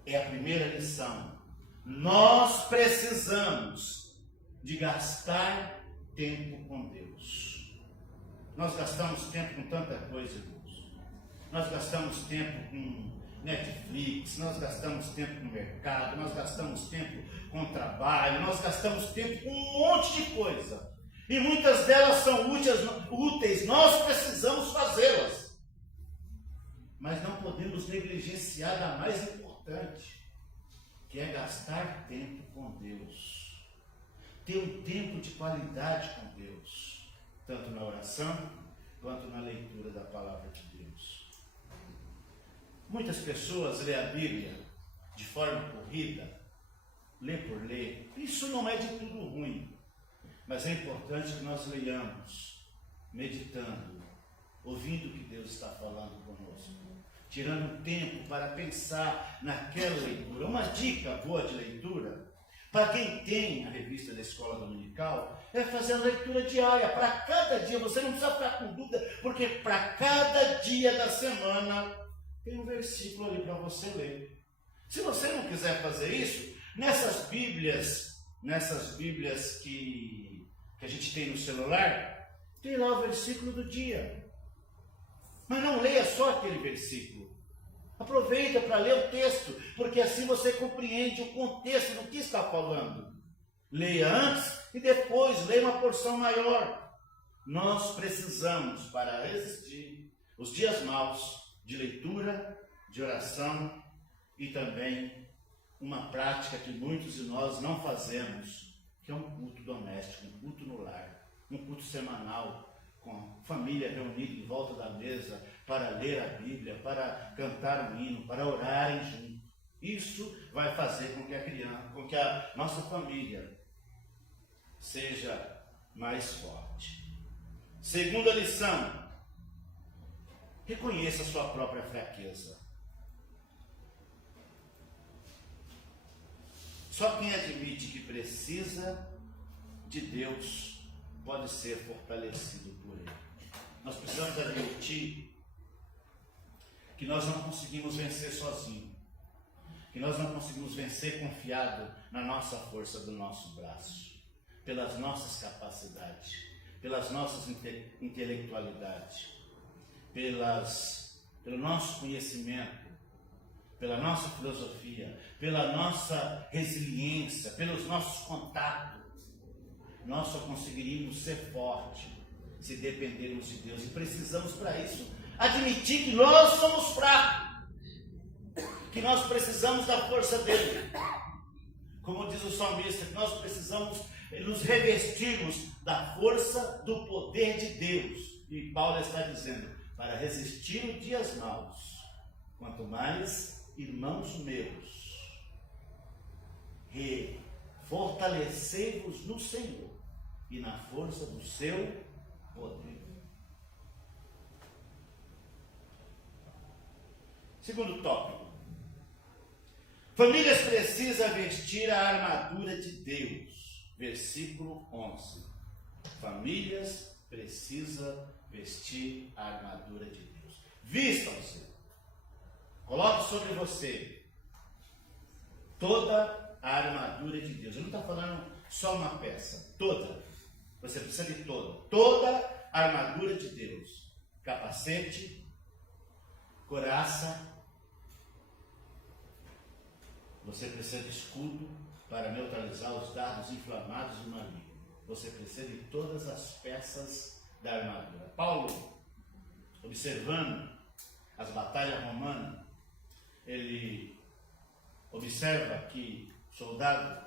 É a primeira lição. Nós precisamos de gastar tempo com Deus. Nós gastamos tempo com tanta coisa, irmãos. Nós gastamos tempo com Netflix, nós gastamos tempo no mercado, nós gastamos tempo com trabalho, nós gastamos tempo com um monte de coisa. E muitas delas são úteis, nós precisamos fazê-las. Mas não podemos negligenciar a mais importante, que é gastar tempo com Deus. Ter um tempo de qualidade com Deus, tanto na oração quanto na leitura da palavra de Deus. Muitas pessoas lêem a Bíblia de forma corrida, lê por ler. Isso não é de tudo ruim, mas é importante que nós leiamos, meditando, ouvindo o que Deus está falando conosco, tirando tempo para pensar naquela leitura. Uma dica boa de leitura, para quem tem a revista da Escola Dominical, é fazer a leitura diária. Para cada dia, você não precisa ficar com dúvida, porque para cada dia da semana tem um versículo ali para você ler. Se você não quiser fazer isso, nessas Bíblias que a gente tem no celular, tem lá o versículo do dia. Mas não leia só aquele versículo. Aproveita para ler o texto, porque assim você compreende o contexto do que está falando. Leia antes e depois leia uma porção maior. Nós precisamos, para resistir os dias maus, de leitura, de oração e também uma prática que muitos de nós não fazemos, que é um culto doméstico, um culto no lar, um culto semanal, com a família reunida em volta da mesa para ler a Bíblia, para cantar um hino, para orarem junto. Isso vai fazer com que a nossa família seja mais forte. Segunda lição: reconheça a sua própria fraqueza. Só quem admite que precisa de Deus pode ser fortalecido por Ele. Nós precisamos admitir que nós não conseguimos vencer sozinhos, que nós não conseguimos vencer confiado na nossa força do nosso braço, pelas nossas capacidades, pelas nossas intelectualidades, pelo nosso conhecimento, pela nossa filosofia, pela nossa resiliência, pelos nossos contatos. Nós só conseguiríamos ser fortes se dependermos de Deus. E precisamos, para isso, admitir que nós somos fracos, que nós precisamos da força dele. Como diz o salmista, que nós precisamos nos revestirmos da força do poder de Deus. E Paulo está dizendo: para resistir os dias maus, quanto mais, irmãos meus, fortalecei-vos no Senhor e na força do seu poder. Segundo tópico: famílias precisam vestir a armadura de Deus. Versículo 11. Famílias precisam vestir a armadura de Deus. Vistam-se. Coloque sobre você toda a armadura de Deus. Eu não estou falando só uma peça. Toda. Você precisa de toda. Toda a armadura de Deus. Capacete, couraça. Você precisa de escudo. para neutralizar os dardos inflamados do maligno. Você precisa de todas as peças da armadura. Paulo, observando as batalhas romanas, ele observa que o soldado,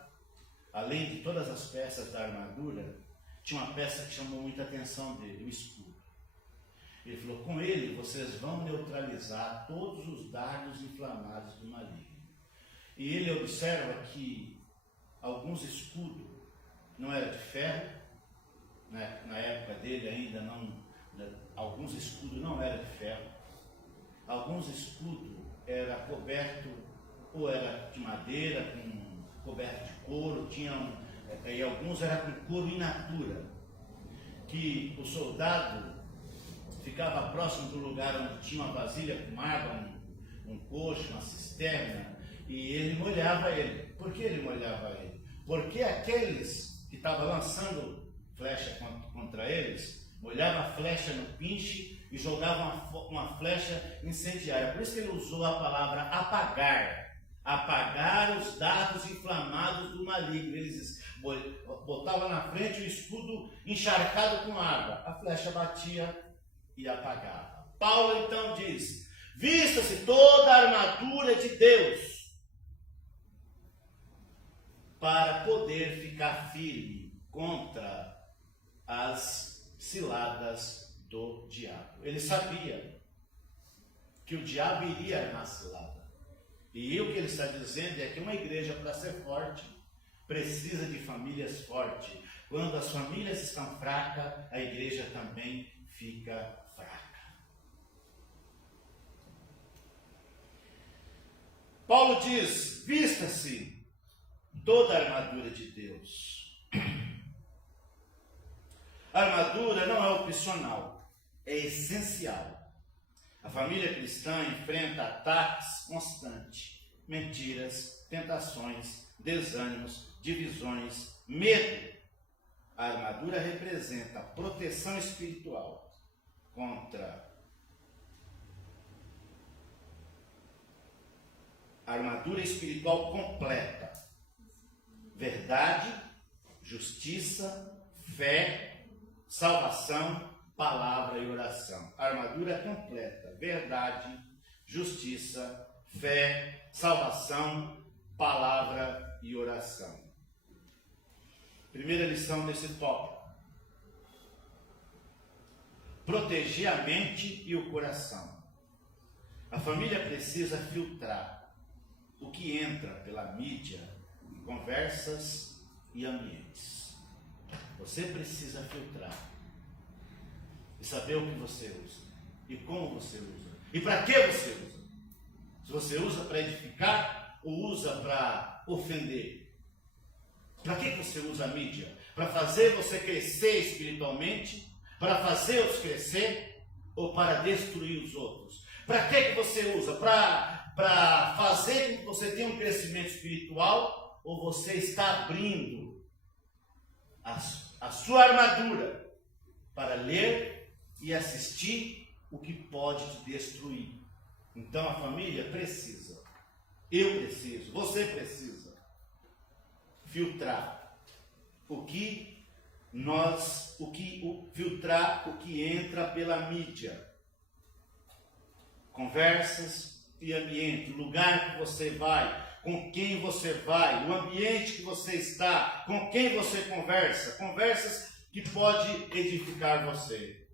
além de todas as peças da armadura, tinha uma peça que chamou muita atenção dele, o escudo. Ele falou, com ele vocês vão neutralizar todos os dardos inflamados do maligno. E ele observa que alguns escudos não eram de ferro, né? Na época dele ainda não, alguns escudos não eram de ferro, alguns escudos eram cobertos, ou era de madeira, coberto de couro, e alguns eram com couro in natura, que o soldado ficava próximo do lugar onde tinha uma vasilha com água, um coxo, uma cisterna, e ele molhava ele. Por que ele molhava ele? Porque aqueles que estavam lançando flecha contra eles, molhavam a flecha no pinche e jogavam uma flecha incendiária. Por isso que ele usou a palavra apagar os dardos inflamados do maligno. Eles botavam na frente o escudo encharcado com água, a flecha batia e apagava. Paulo então diz, vista-se toda a armadura de Deus, para poder ficar firme contra as ciladas do diabo. Ele sabia que o diabo iria armar cilada. E o que ele está dizendo é que uma igreja, para ser forte, precisa de famílias fortes. Quando as famílias estão fracas, a igreja também fica fraca. Paulo diz, vista-se toda a armadura de Deus. A armadura não é opcional, é essencial. A família cristã enfrenta ataques constantes, mentiras, tentações, desânimos, divisões, medo. A armadura representa a proteção espiritual contra a armadura espiritual completa. Verdade, justiça, fé, salvação, palavra e oração. A armadura completa. Verdade, justiça, fé, salvação, palavra e oração. Primeira lição desse tópico. Proteger a mente e o coração. A família precisa filtrar o que entra pela mídia, conversas e ambientes. Você precisa filtrar e saber o que você usa e como você usa e para que você usa. Se você usa para edificar ou usa para ofender. Para que você usa a mídia? Para fazer você crescer espiritualmente? Para fazer os crescer? Ou para destruir os outros? Para que você usa? Para fazer com que você tenha um crescimento espiritual? Ou você está abrindo a sua armadura para ler e assistir o que pode te destruir? Então a família precisa, eu preciso, você precisa filtrar filtrar o que entra pela mídia, conversas e ambiente, o lugar que você vai, com quem você vai, o ambiente que você está, com quem você conversa, conversas que pode edificar você.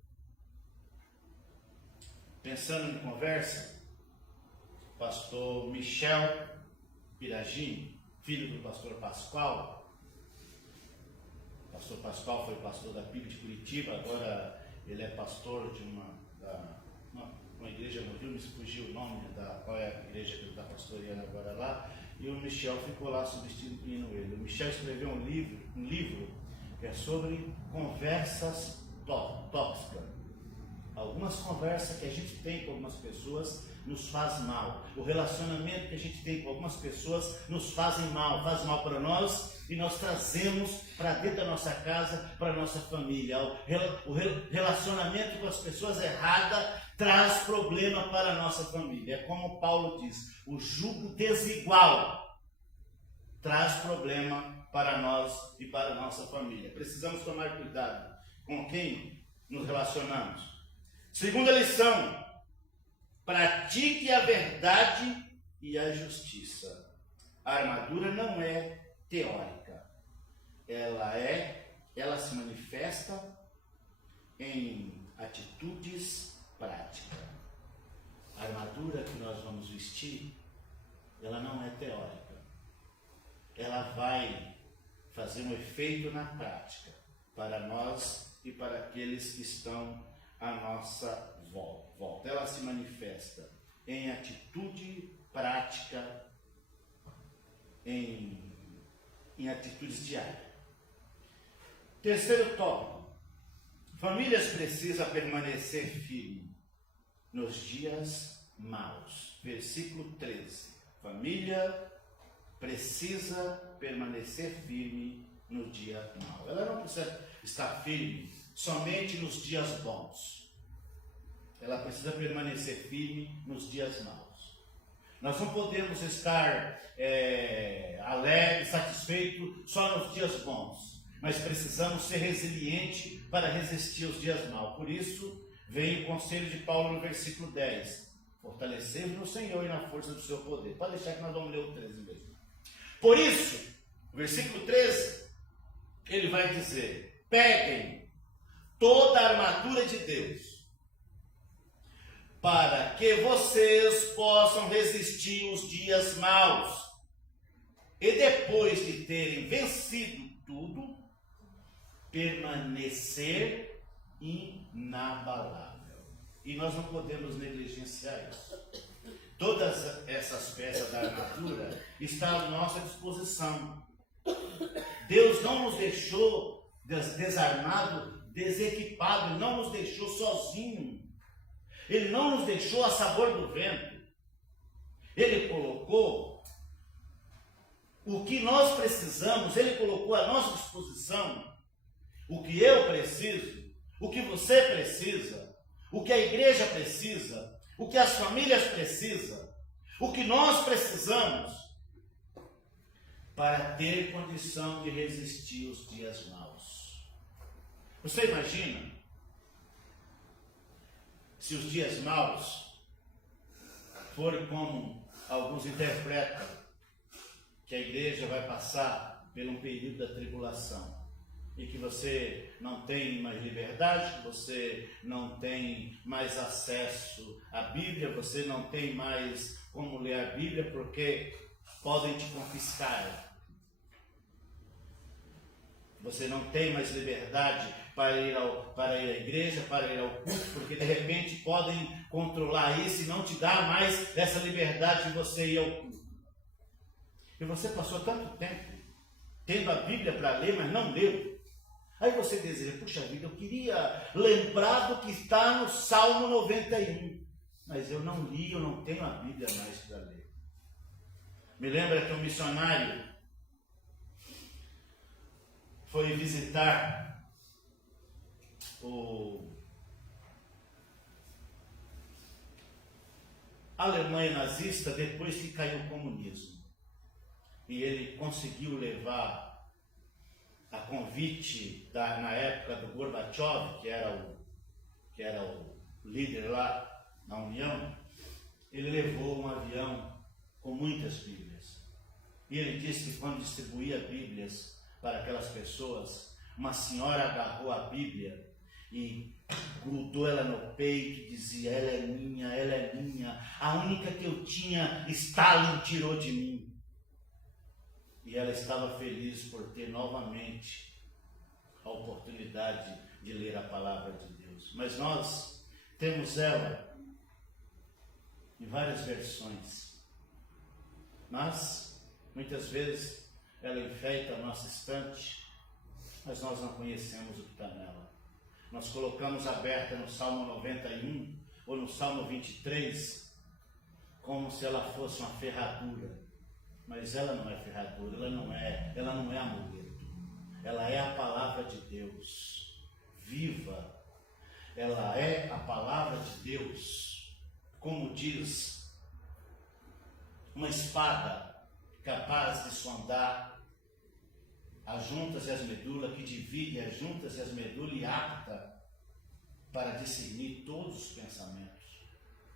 Pastor Michel Piragini, filho do pastor Pascoal. O pastor Pascoal foi pastor da PIB de Curitiba, agora ele é pastor de uma igreja no Rio, me fugiu o nome qual é a igreja que ele está pastoreando agora lá, e o Michel ficou lá substituindo ele. O Michel escreveu um livro que é sobre conversas tóxicas. Algumas conversas que a gente tem com algumas pessoas nos faz mal. O relacionamento que a gente tem com algumas pessoas nos faz mal para nós e nós trazemos para dentro da nossa casa, para a nossa família. O relacionamento com as pessoas erradas traz problema para a nossa família. É como Paulo diz, o jugo desigual traz problema para nós e para a nossa família. Precisamos tomar cuidado com quem nos relacionamos. Segunda lição: pratique a verdade e a justiça. A armadura não é teórica. Ela se manifesta em atitudes práticas. A armadura que nós vamos vestir, ela não é teórica. Ela vai fazer um efeito na prática para nós e para aqueles que estão à nossa volta. Ela se manifesta em atitude prática, em atitudes diárias. Terceiro tópico: famílias precisam permanecer firmes nos dias maus. Versículo 13. Família precisa permanecer firme no dia mau. Ela não precisa estar firme somente nos dias bons. Ela precisa permanecer firme nos dias maus. Nós não podemos estar alegre, satisfeito só nos dias bons, mas precisamos ser resilientes para resistir aos dias maus. Por isso, vem o conselho de Paulo no versículo 10. Fortalecei-vos no Senhor e na força do seu poder. Pode deixar que nós vamos ler o 13 mesmo. Por isso, versículo 13, ele vai dizer: peguem toda a armadura de Deus, para que vocês possam resistir os dias maus, e depois de terem vencido tudo, permanecer inabalável. E nós não podemos negligenciar isso. Todas essas peças da armadura estão à nossa disposição. Deus não nos deixou desarmado, desequipado, Ele não nos deixou sozinho. Ele não nos deixou a sabor do vento. Ele colocou o que nós precisamos, Ele colocou à nossa disposição. O que eu preciso, o que você precisa, o que a igreja precisa, o que as famílias precisam, o que nós precisamos para ter condição de resistir os dias maus. Você imagina se os dias maus forem como alguns interpretam, que a igreja vai passar por um período da tribulação, e que você não tem mais liberdade, que você não tem mais acesso à Bíblia, você não tem mais como ler a Bíblia, porque podem te confiscar. Você não tem mais liberdade para ir à igreja, para ir ao culto, porque de repente podem controlar isso e não te dar mais essa liberdade de você ir ao culto. E você passou tanto tempo tendo a Bíblia para ler, mas não leu. Aí você deseja: puxa vida, eu queria lembrar do que está no Salmo 91, mas eu não li, eu não tenho a Bíblia mais para ler. Me lembra que um missionário foi visitar a Alemanha nazista depois que caiu o comunismo. E ele conseguiu levar, a convite na época do Gorbachev, que era o líder lá na União, ele levou um avião com muitas Bíblias. E ele disse que quando distribuía Bíblias para aquelas pessoas, uma senhora agarrou a Bíblia e grudou ela no peito e dizia: ela é minha, a única que eu tinha, Stalin tirou de mim. E ela estava feliz por ter novamente a oportunidade de ler a palavra de Deus. Mas nós temos ela em várias versões. Mas, muitas vezes, ela enfeita a nossa estante, mas nós não conhecemos o que está nela. Nós colocamos aberta no Salmo 91 ou no Salmo 23 como se ela fosse uma ferradura. Mas ela não é ferradura, ela não é amuleto. Ela é a palavra de Deus, viva. Ela é a palavra de Deus, como diz, uma espada capaz de sondar as juntas e as medulas, que divide as juntas e as medulas e apta para discernir todos os pensamentos.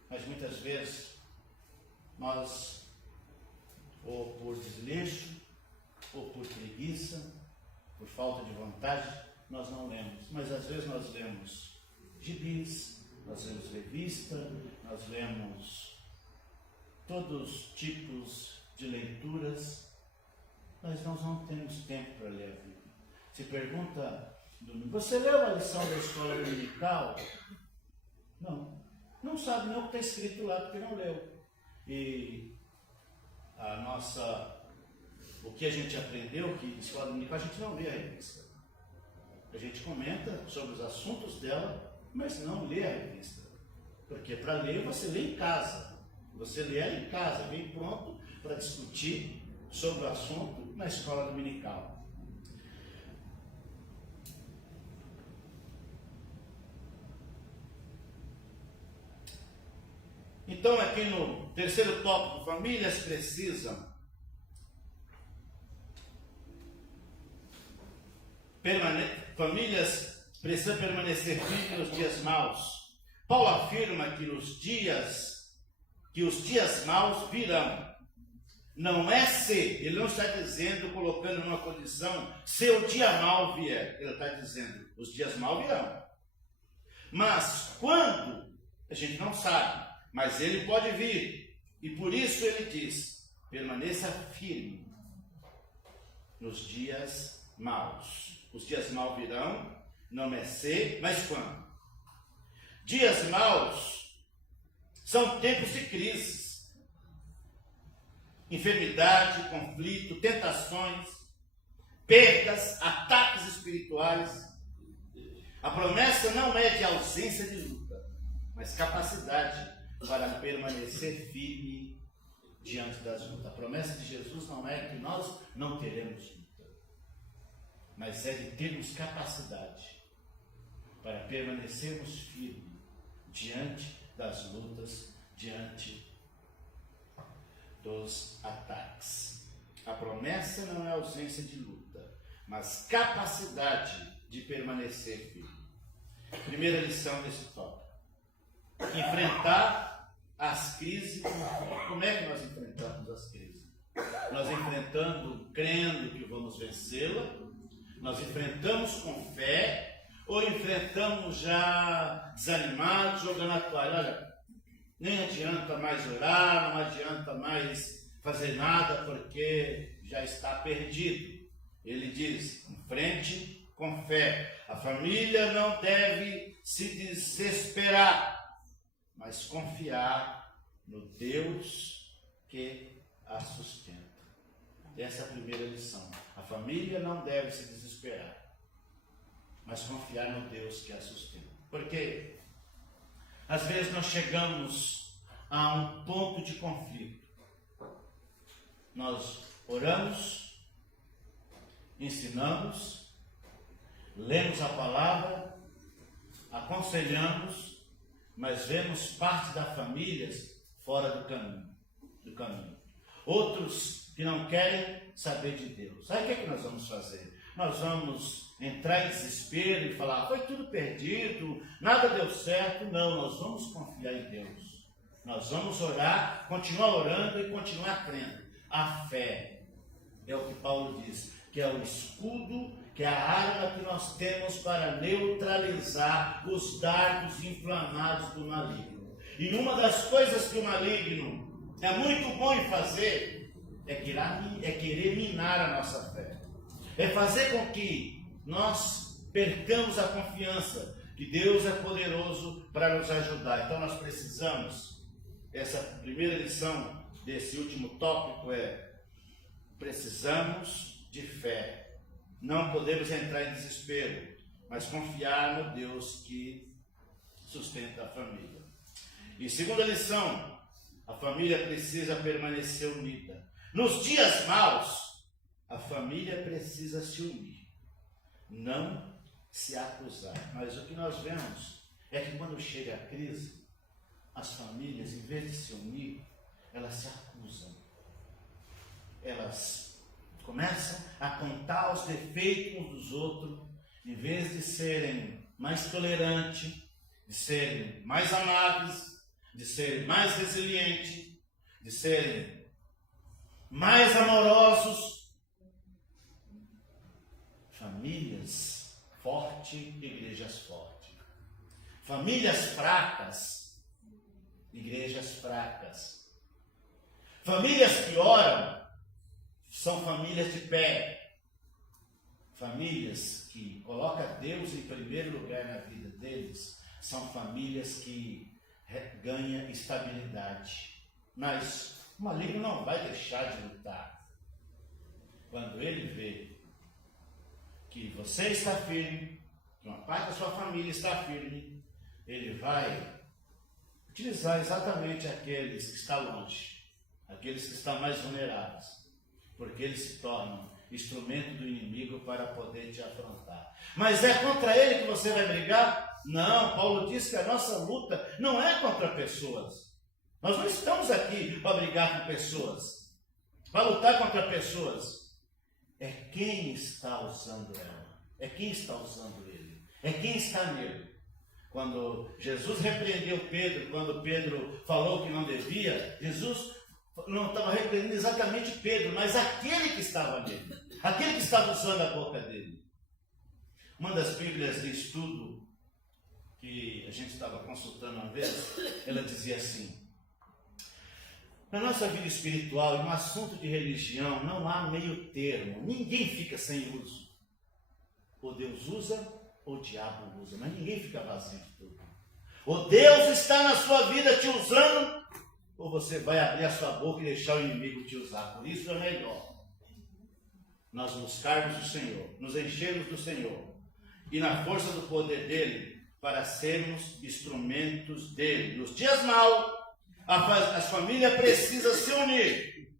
Mas muitas vezes nós, ou por desleixo, ou por preguiça, por falta de vontade, nós não lemos. Mas às vezes nós lemos gibis, nós lemos revista, nós lemos todos os tipos de leituras, mas nós não temos tempo para ler a Bíblia. Se pergunta, você leu a lição da escola dominical? Não. Não sabe nem o que está escrito lá, porque não leu. E o que a gente aprendeu, que escola dominical, a gente não lê a revista. A gente comenta sobre os assuntos dela, mas não lê a revista. Porque para ler, você lê em casa. Você lê ela em casa, vem pronto para discutir sobre o assunto na escola dominical. Então, aqui no terceiro tópico, famílias precisam permanecer firmes nos dias maus. Paulo afirma que os dias maus virão. Não é se, ele não está dizendo, colocando numa condição, se o dia mau vier. Ele está dizendo, os dias maus virão. Mas quando, a gente não sabe, mas ele pode vir. E por isso ele diz, permaneça firme nos dias maus. Os dias maus virão, não é se, mas quando? Dias maus são tempos de crise. Enfermidade, conflito, tentações, perdas, ataques espirituais. A promessa não é de ausência de luta, mas capacidade para permanecer firme diante das lutas. A promessa de Jesus não é que nós não teremos luta, mas é de termos capacidade para permanecermos firmes diante das lutas, diante dos ataques. A promessa não é ausência de luta, mas capacidade de permanecer firme. Primeira lição desse tópico: enfrentar as crises. Como é que nós enfrentamos as crises? Nós enfrentando, crendo que vamos vencê-la, nós enfrentamos com fé, ou enfrentamos já desanimados, jogando a toalha. Olha, nem adianta mais orar, não adianta mais fazer nada, porque já está perdido. Ele diz, enfrente com fé. A família não deve se desesperar, mas confiar no Deus que a sustenta. Essa é a primeira lição. A família não deve se desesperar, mas confiar no Deus que a sustenta. Porque às vezes nós chegamos a um ponto de conflito. Nós oramos, ensinamos, lemos a palavra, aconselhamos, mas vemos parte da família fora do caminho. Outros que não querem saber de Deus. Aí o que é que nós vamos fazer? Nós vamos entrar em desespero e falar, foi tudo perdido, nada deu certo. Não, nós vamos confiar em Deus. Nós vamos orar, continuar orando e continuar crendo. A fé é o que Paulo diz, que é o escudo, que é a arma que nós temos para neutralizar os dardos inflamados do maligno. E uma das coisas que o maligno é muito bom em fazer é querer minar a nossa fé. É fazer com que nós percamos a confiança que Deus é poderoso para nos ajudar. Então nós precisamos, essa primeira lição desse último tópico precisamos de fé. Não podemos entrar em desespero, mas confiar no Deus que sustenta a família. E segunda lição, a família precisa permanecer unida. Nos dias maus, a família precisa se unir, não se acusar. Mas o que nós vemos é que quando chega a crise, as famílias, em vez de se unir, elas se acusam. elas começam a contar os defeitos uns dos outros, em vez de serem mais tolerantes, de serem mais amáveis, de serem mais resilientes, de serem mais amorosos. Famílias fortes, igrejas fortes. Famílias fracas, igrejas fracas. Famílias que oram são famílias de pé. Famílias que colocam Deus em primeiro lugar na vida deles são famílias que ganham estabilidade. Mas o maligno não vai deixar de lutar. Quando ele vê que você está firme, que uma parte da sua família está firme, ele vai utilizar exatamente aqueles que estão longe, aqueles que estão mais vulneráveis, porque eles se tornam instrumento do inimigo para poder te afrontar. Mas é contra ele que você vai brigar? Não, Paulo diz que a nossa luta não é contra pessoas. Nós não estamos aqui para brigar com pessoas, para lutar contra pessoas. É quem está usando ela, é quem está usando ele, é quem está nele. Quando Jesus repreendeu Pedro, quando Pedro falou que não devia, Jesus não estava repreendendo exatamente Pedro, mas aquele que estava nele, aquele que estava usando a boca dele. Uma das Bíblias de estudo que a gente estava consultando uma vez, ela dizia assim: na nossa vida espiritual, em um assunto de religião, não há meio termo, ninguém fica sem uso. Ou Deus usa, ou o diabo usa, mas ninguém fica vazio de tudo. Ou Deus está na sua vida te usando, ou você vai abrir a sua boca e deixar o inimigo te usar. Por isso é melhor nós buscarmos o Senhor, nos enchermos do Senhor e na força do poder dele, para sermos instrumentos dele. Nos dias maus, a família precisa se unir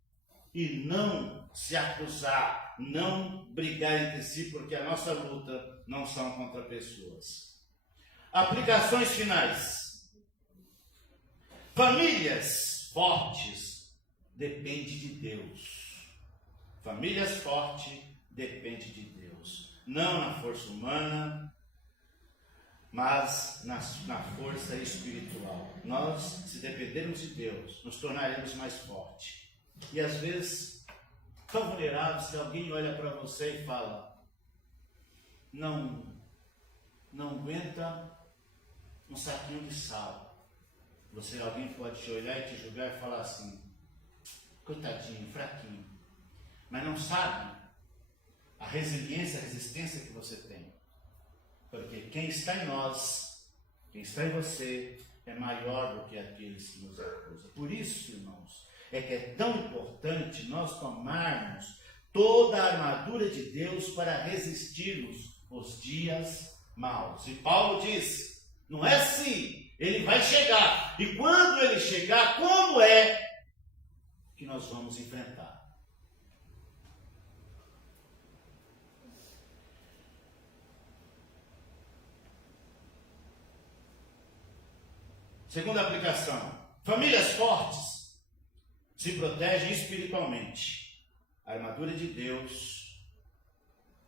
e não se acusar, não brigar entre si, porque a nossa luta não são contra pessoas. Aplicações finais. Famílias fortes dependem de Deus. Famílias fortes dependem de Deus. Não na força humana, mas na força espiritual. Nós, se dependermos de Deus, nos tornaremos mais fortes. E às vezes, tão vulneráveis que alguém olha para você e fala: não aguenta um saquinho de sal. Alguém pode te olhar e te julgar e falar assim: coitadinho, fraquinho. Mas não sabe a resiliência, a resistência que você tem. Porque quem está em nós, quem está em você, é maior do que aqueles que nos acusam. Por isso, irmãos, é que é tão importante nós tomarmos toda a armadura de Deus para resistirmos os dias maus. E Paulo diz: não é assim, ele vai chegar. E quando ele chegar, como é que nós vamos enfrentar? Segunda aplicação: famílias fortes se protegem espiritualmente. A armadura de Deus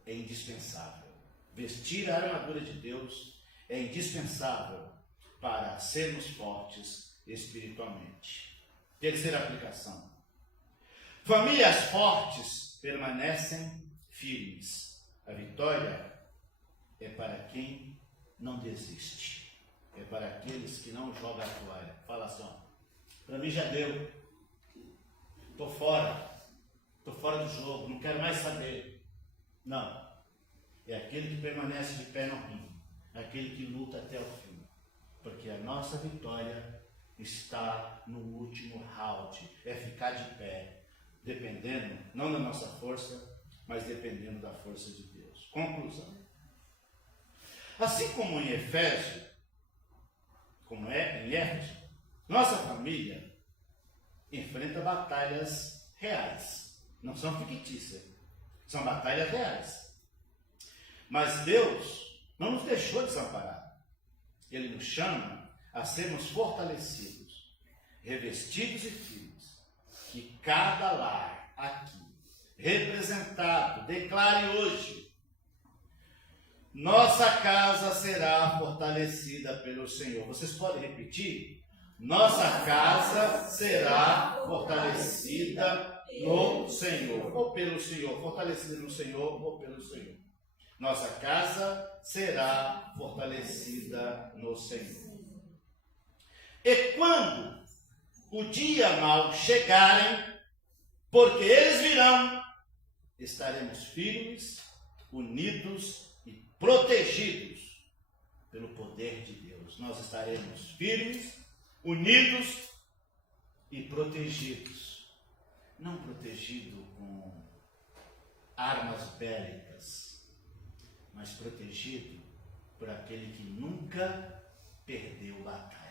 é indispensável. Vestir a armadura de Deus é indispensável para sermos fortes espiritualmente. Terceira aplicação: famílias fortes permanecem firmes. A vitória é para quem não desiste. É para aqueles que não jogam a toalha. Fala assim: ó, para mim já deu. Estou fora do jogo, não quero mais saber. Não. É aquele que permanece de pé no ringue, aquele que luta até o fim. Porque a nossa vitória está no último round. É ficar de pé, dependendo, não da nossa força, mas dependendo da força de Deus. Conclusão: assim como em Efésio, como é em Éfeso, nossa família enfrenta batalhas reais. Não são fictícias, são batalhas reais. Mas Deus não nos deixou desamparados. Ele nos chama a sermos fortalecidos, revestidos e firmes. Que cada lar aqui representado. Declare hoje: nossa casa será fortalecida pelo Senhor. Vocês podem repetir? Nossa casa será fortalecida no Senhor, ou pelo Senhor, fortalecida no Senhor ou pelo Senhor. Nossa casa será fortalecida no Senhor. E quando o dia mau chegarem, porque eles virão, estaremos firmes, unidos e protegidos pelo poder de Deus. Nós estaremos firmes, unidos e protegidos. Não protegido com armas bélicas, mas protegido por aquele que nunca perdeu batalha.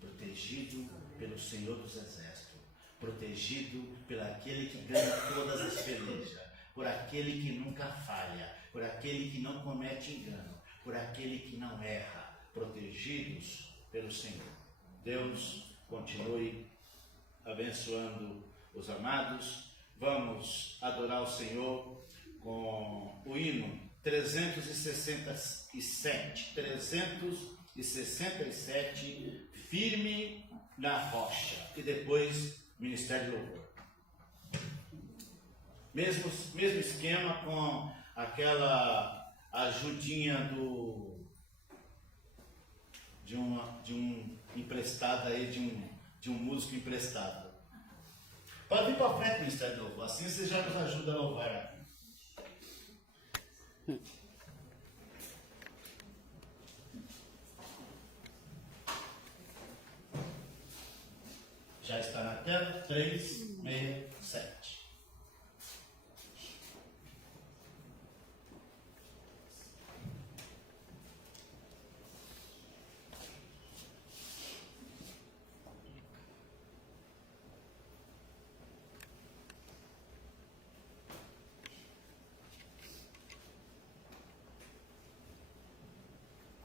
Protegido pelo Senhor dos Exércitos. Protegido por aquele que ganha todas as pelejas. Por aquele que nunca falha. Por aquele que não comete engano. Por aquele que não erra. Protegidos pelo Senhor. Deus continue abençoando os amados. Vamos adorar o Senhor com o hino 367. 367, firme na rocha. E depois, Ministério de Louvor. Mesmo esquema com aquela ajudinha de um emprestado aí, de um músico emprestado. Pode vir para frente, Ministério de Louvor. Assim você já nos ajuda a louvar. Já está na tela, 367.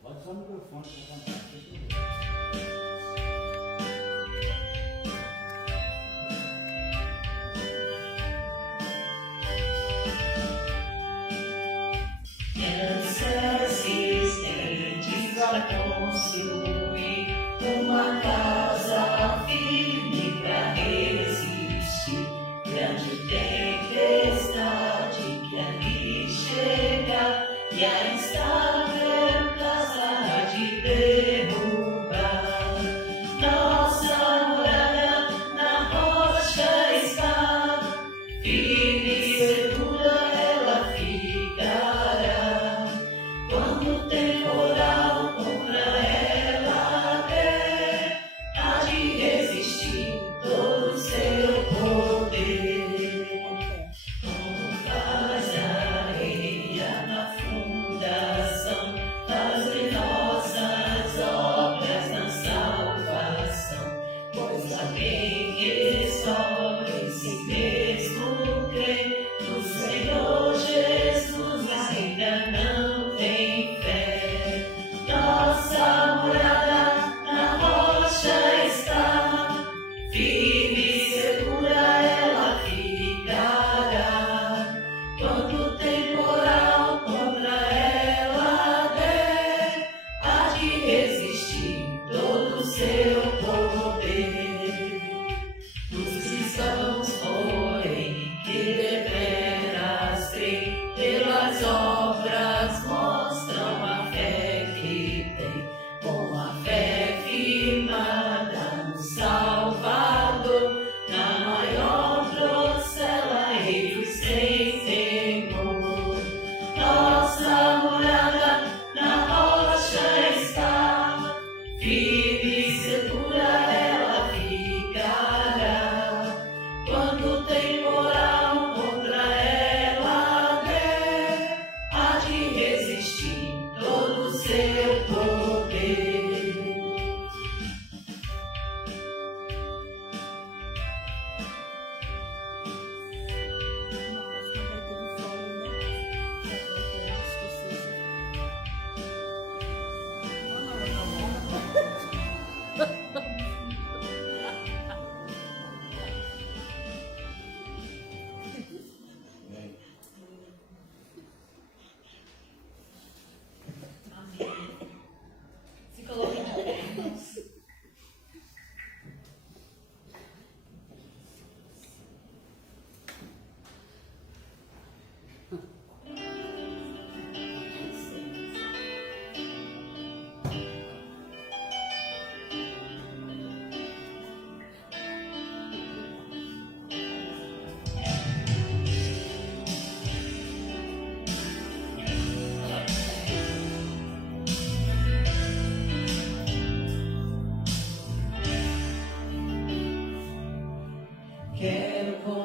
Pode usar o microfone para cantar. Construir uma casa firme para resistir grande tempestade que ali chega e a instável casa de derrubar.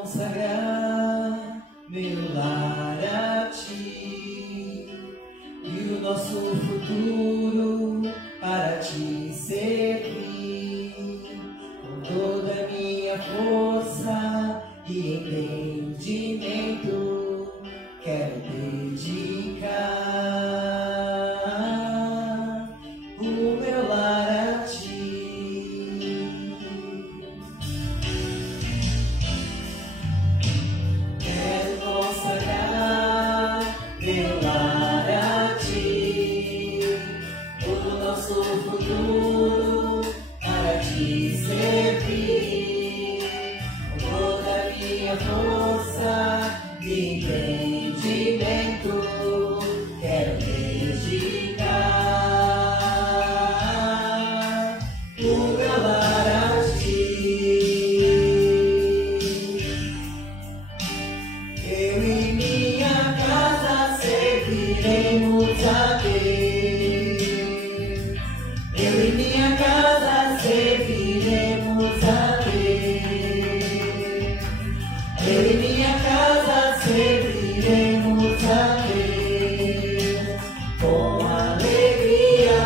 consagrar meu lar a ti e o nosso futuro para te servir com toda a minha força e entendimento. Quero dedicar o meu lar a ti. Quero consagrar meu lar a ti, o nosso futuro para te servir com toda a minha força e entendimento. Quero dedicar o meu lar a ti. Eu e minha casa serviremos a Deus. Eu e minha casa serviremos a Deus. Eu e minha casa serviremos a Deus com alegria.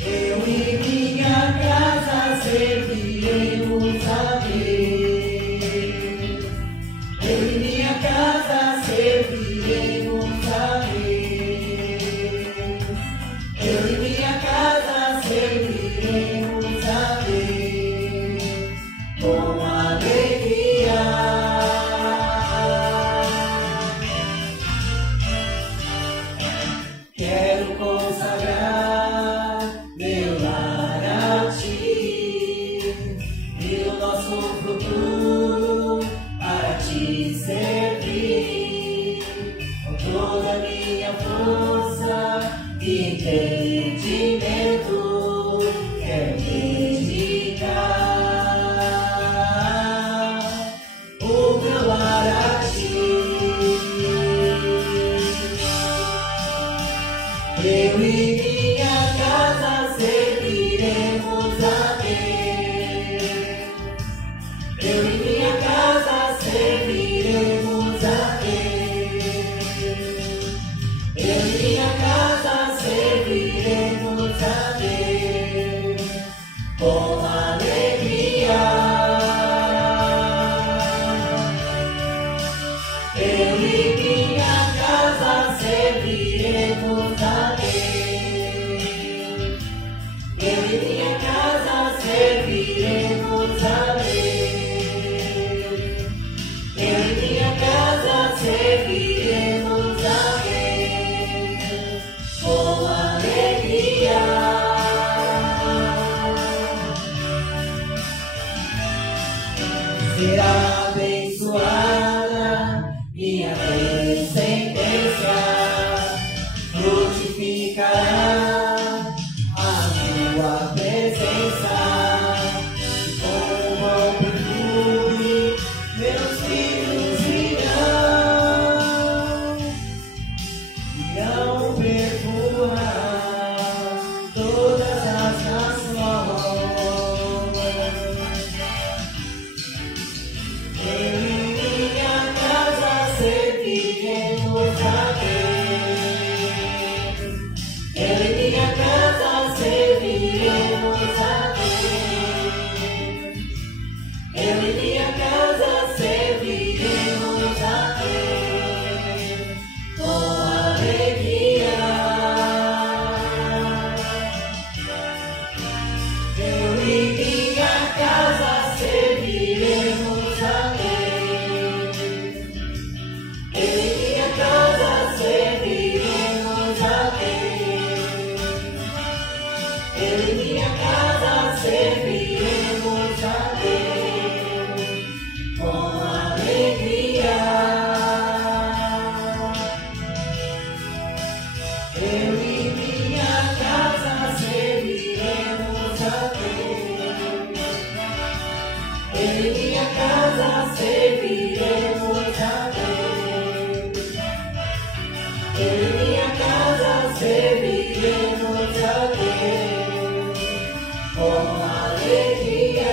Eu e minha casa serviremos a Deus. Eu e minha casa serviremos a Deus. Eu e minha casa serviremos a Deus com alegria. Quero consagrar meu lar a ti e o nosso futuro para te servir com toda a minha força e entendimento. Quero dedicar o meu lar a ti. Eu e minha casa serviremos a Deus. Eu e minha casa serviremos a Deus. Eu e minha casa serviremos a Deus com alegria. Eu e minha casa serviremos a Deus. Eu e minha casa serviremos a Deus. Eu e minha casa serviremos a Deus com alegria. Será abençoada minha descendência, frutificará a tua presença. Com o bom perfume meus filhos irão perfurar todas as nações. Eu e minha casa serviremos a Deus. Eu e minha casa serviremos a Deus. Eu e minha casa serviremos a Deus com alegria. Eu e minha casa serviremos a Deus. Eu e minha casa serviremos a Deus. Eu e minha casa serviremos a Deus com alegria. Eu e minha casa serviremos a Deus. Eu e minha casa serviremos a Deus. Eu e minha casa serviremos a Deus com alegria.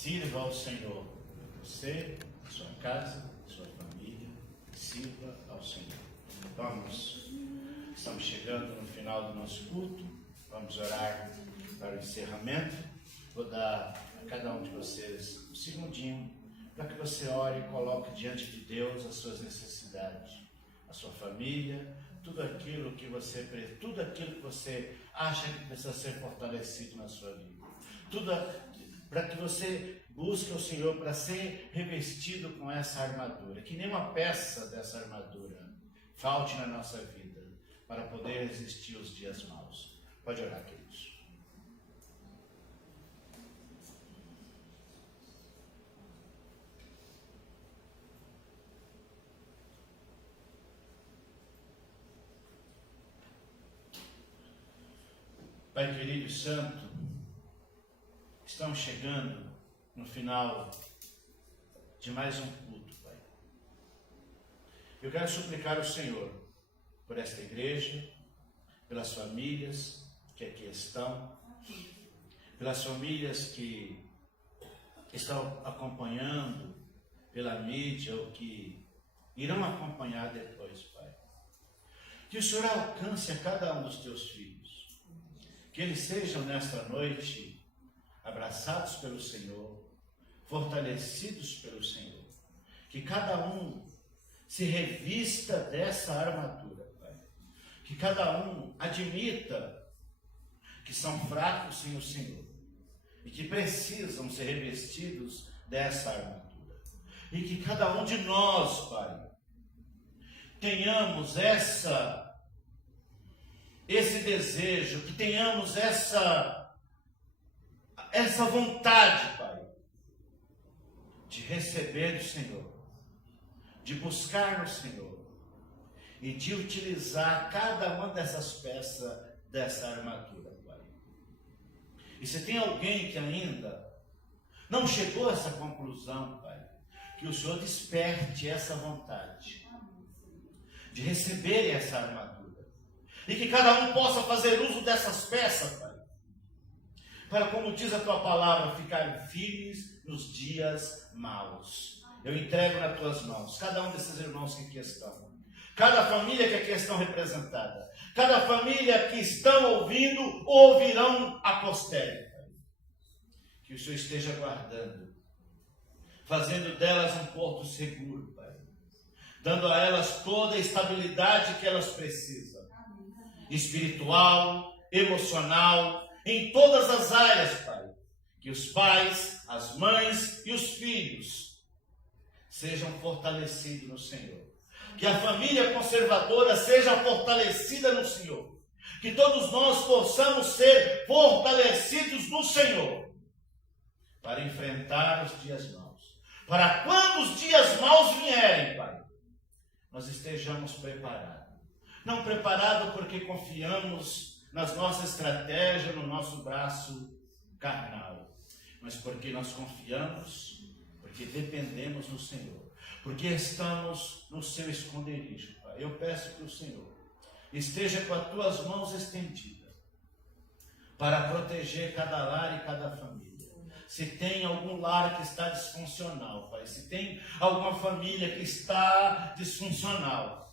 Sirva ao Senhor. Você, sua casa, sua família, sirva ao Senhor. Estamos chegando no final do nosso culto. Vamos orar para o encerramento. Vou dar a cada um de vocês um segundinho para que você ore e coloque diante de Deus as suas necessidades, a sua família, tudo aquilo que você acha que precisa ser fortalecido na sua vida. Tudo para que você busque o Senhor para ser revestido com essa armadura, que nenhuma peça dessa armadura falte na nossa vida, para poder resistir os dias maus. Pode orar, queridos. Pai querido e santo, estamos chegando no final de mais um culto, Pai. Eu quero suplicar ao Senhor por esta igreja, pelas famílias que aqui estão, pelas famílias que estão acompanhando pela mídia ou que irão acompanhar depois, Pai. Que o Senhor alcance a cada um dos teus filhos, que eles sejam nesta noite abraçados pelo Senhor, fortalecidos pelo Senhor, que cada um se revista dessa armadura, Pai, que cada um admita que são fracos sem o Senhor e que precisam ser revestidos dessa armadura, e que cada um de nós, Pai, tenhamos esse desejo, que tenhamos essa vontade, Pai, de receber do Senhor, de buscar no Senhor e de utilizar cada uma dessas peças dessa armadura, Pai. E se tem alguém que ainda não chegou a essa conclusão, Pai, que o Senhor desperte essa vontade de receber essa armadura, e que cada um possa fazer uso dessas peças, Pai, para, como diz a Tua palavra, ficarem firmes nos dias maus. Eu entrego nas Tuas mãos cada um desses irmãos que aqui estão, cada família que aqui estão representada, cada família que estão ouvindo ou ouvirão a posteriori, Pai. Que o Senhor esteja guardando, fazendo delas um porto seguro, Pai, dando a elas toda a estabilidade que elas precisam, espiritual, emocional, em todas as áreas, Pai. Que os pais, as mães e os filhos sejam fortalecidos no Senhor. Que a família conservadora seja fortalecida no Senhor. Que todos nós possamos ser fortalecidos no Senhor, para enfrentar os dias maus. Para quando os dias maus vierem, Pai, nós estejamos preparados. Não preparados porque confiamos nas nossas estratégias, no nosso braço carnal, mas porque nós confiamos, porque dependemos do Senhor, porque estamos no seu esconderijo, Pai. Eu peço que o Senhor esteja com as tuas mãos estendidas para proteger cada lar e cada família. Se tem algum lar que está disfuncional, Pai, se tem alguma família que está disfuncional,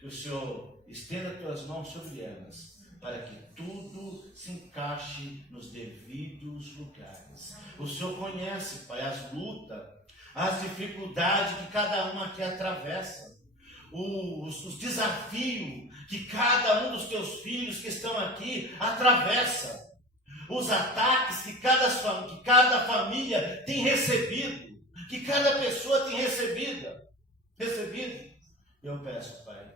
que o Senhor estenda as tuas mãos sobre elas, para que tudo se encaixe nos devidos lugares. O Senhor conhece, Pai, as lutas, as dificuldades que cada um aqui atravessa, os desafios que cada um dos teus filhos que estão aqui atravessa, os ataques que cada família tem recebido, que cada pessoa tem recebido. Eu peço, Pai,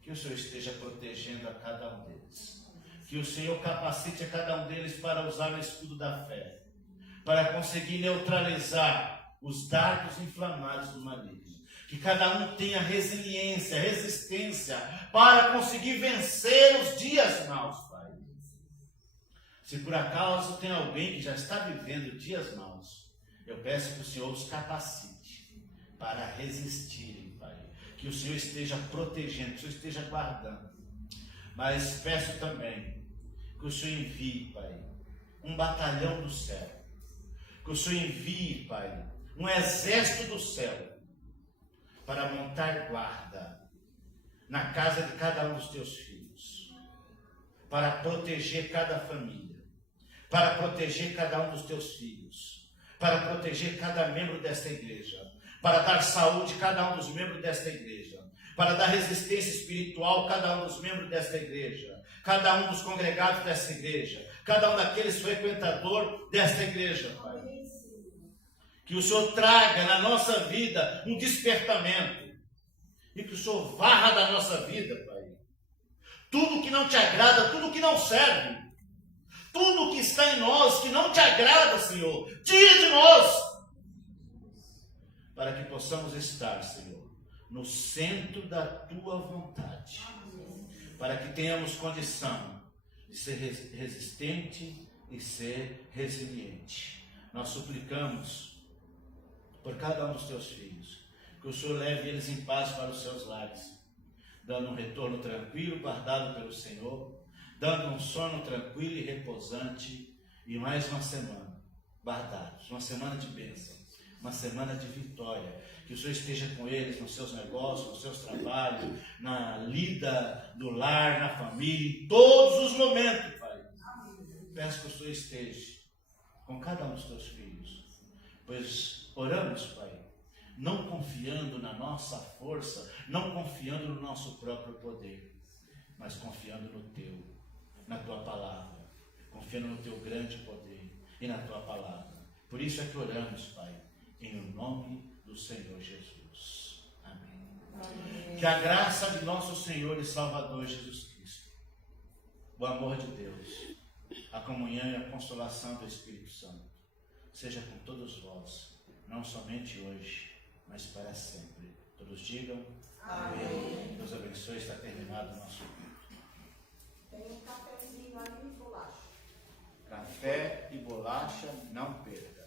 que o Senhor esteja protegendo a cada um deles, que o Senhor capacite a cada um deles para usar o escudo da fé, para conseguir neutralizar os dardos inflamados do maligno, que cada um tenha resiliência, resistência, para conseguir vencer os dias maus, Pai. Se por acaso tem alguém que já está vivendo dias maus, eu peço que o Senhor os capacite para resistirem, Pai. Que o Senhor esteja protegendo, que o Senhor esteja guardando. Mas peço também que o Senhor envie, Pai, um batalhão do céu, Que o Senhor envie, Pai, um exército do céu para montar guarda na casa de cada um dos teus filhos, para proteger cada família, para proteger cada um dos teus filhos, para proteger cada membro desta igreja, para dar saúde a cada um dos membros desta igreja, para dar resistência espiritual a cada um dos membros desta igreja, cada um dos congregados desta igreja, cada um daqueles frequentadores desta igreja, Pai. Que o Senhor traga na nossa vida um despertamento e que o Senhor varra da nossa vida, Pai, tudo que não te agrada, tudo que não serve, tudo que está em nós que não te agrada, Senhor, tira de nós, para que possamos estar, Senhor, no centro da tua vontade, para que tenhamos condição de ser resistente e ser resiliente. Nós suplicamos por cada um dos teus filhos, que o Senhor leve eles em paz para os seus lares, dando um retorno tranquilo, guardado pelo Senhor, dando um sono tranquilo e repousante, e mais uma semana guardados, uma semana de bênção, uma semana de vitória. Que o Senhor esteja com eles nos seus negócios, nos seus trabalhos, na lida do lar, na família, em todos os momentos, Pai. Peço que o Senhor esteja com cada um dos teus filhos, pois oramos, Pai, não confiando na nossa força, não confiando no nosso próprio poder, mas confiando no teu, na tua palavra, confiando no teu grande poder e na tua palavra. Por isso é que oramos, Pai, em o nome do Senhor Jesus. Amém. Amém. Que a graça de nosso Senhor e Salvador Jesus Cristo, o amor de Deus, a comunhão e a consolação do Espírito Santo seja com todos vós, não somente hoje, mas para sempre. Todos digam amém. Deus abençoe, está terminado o nosso culto. Tem um cafezinho ali e bolacha. Café e bolacha, não perca.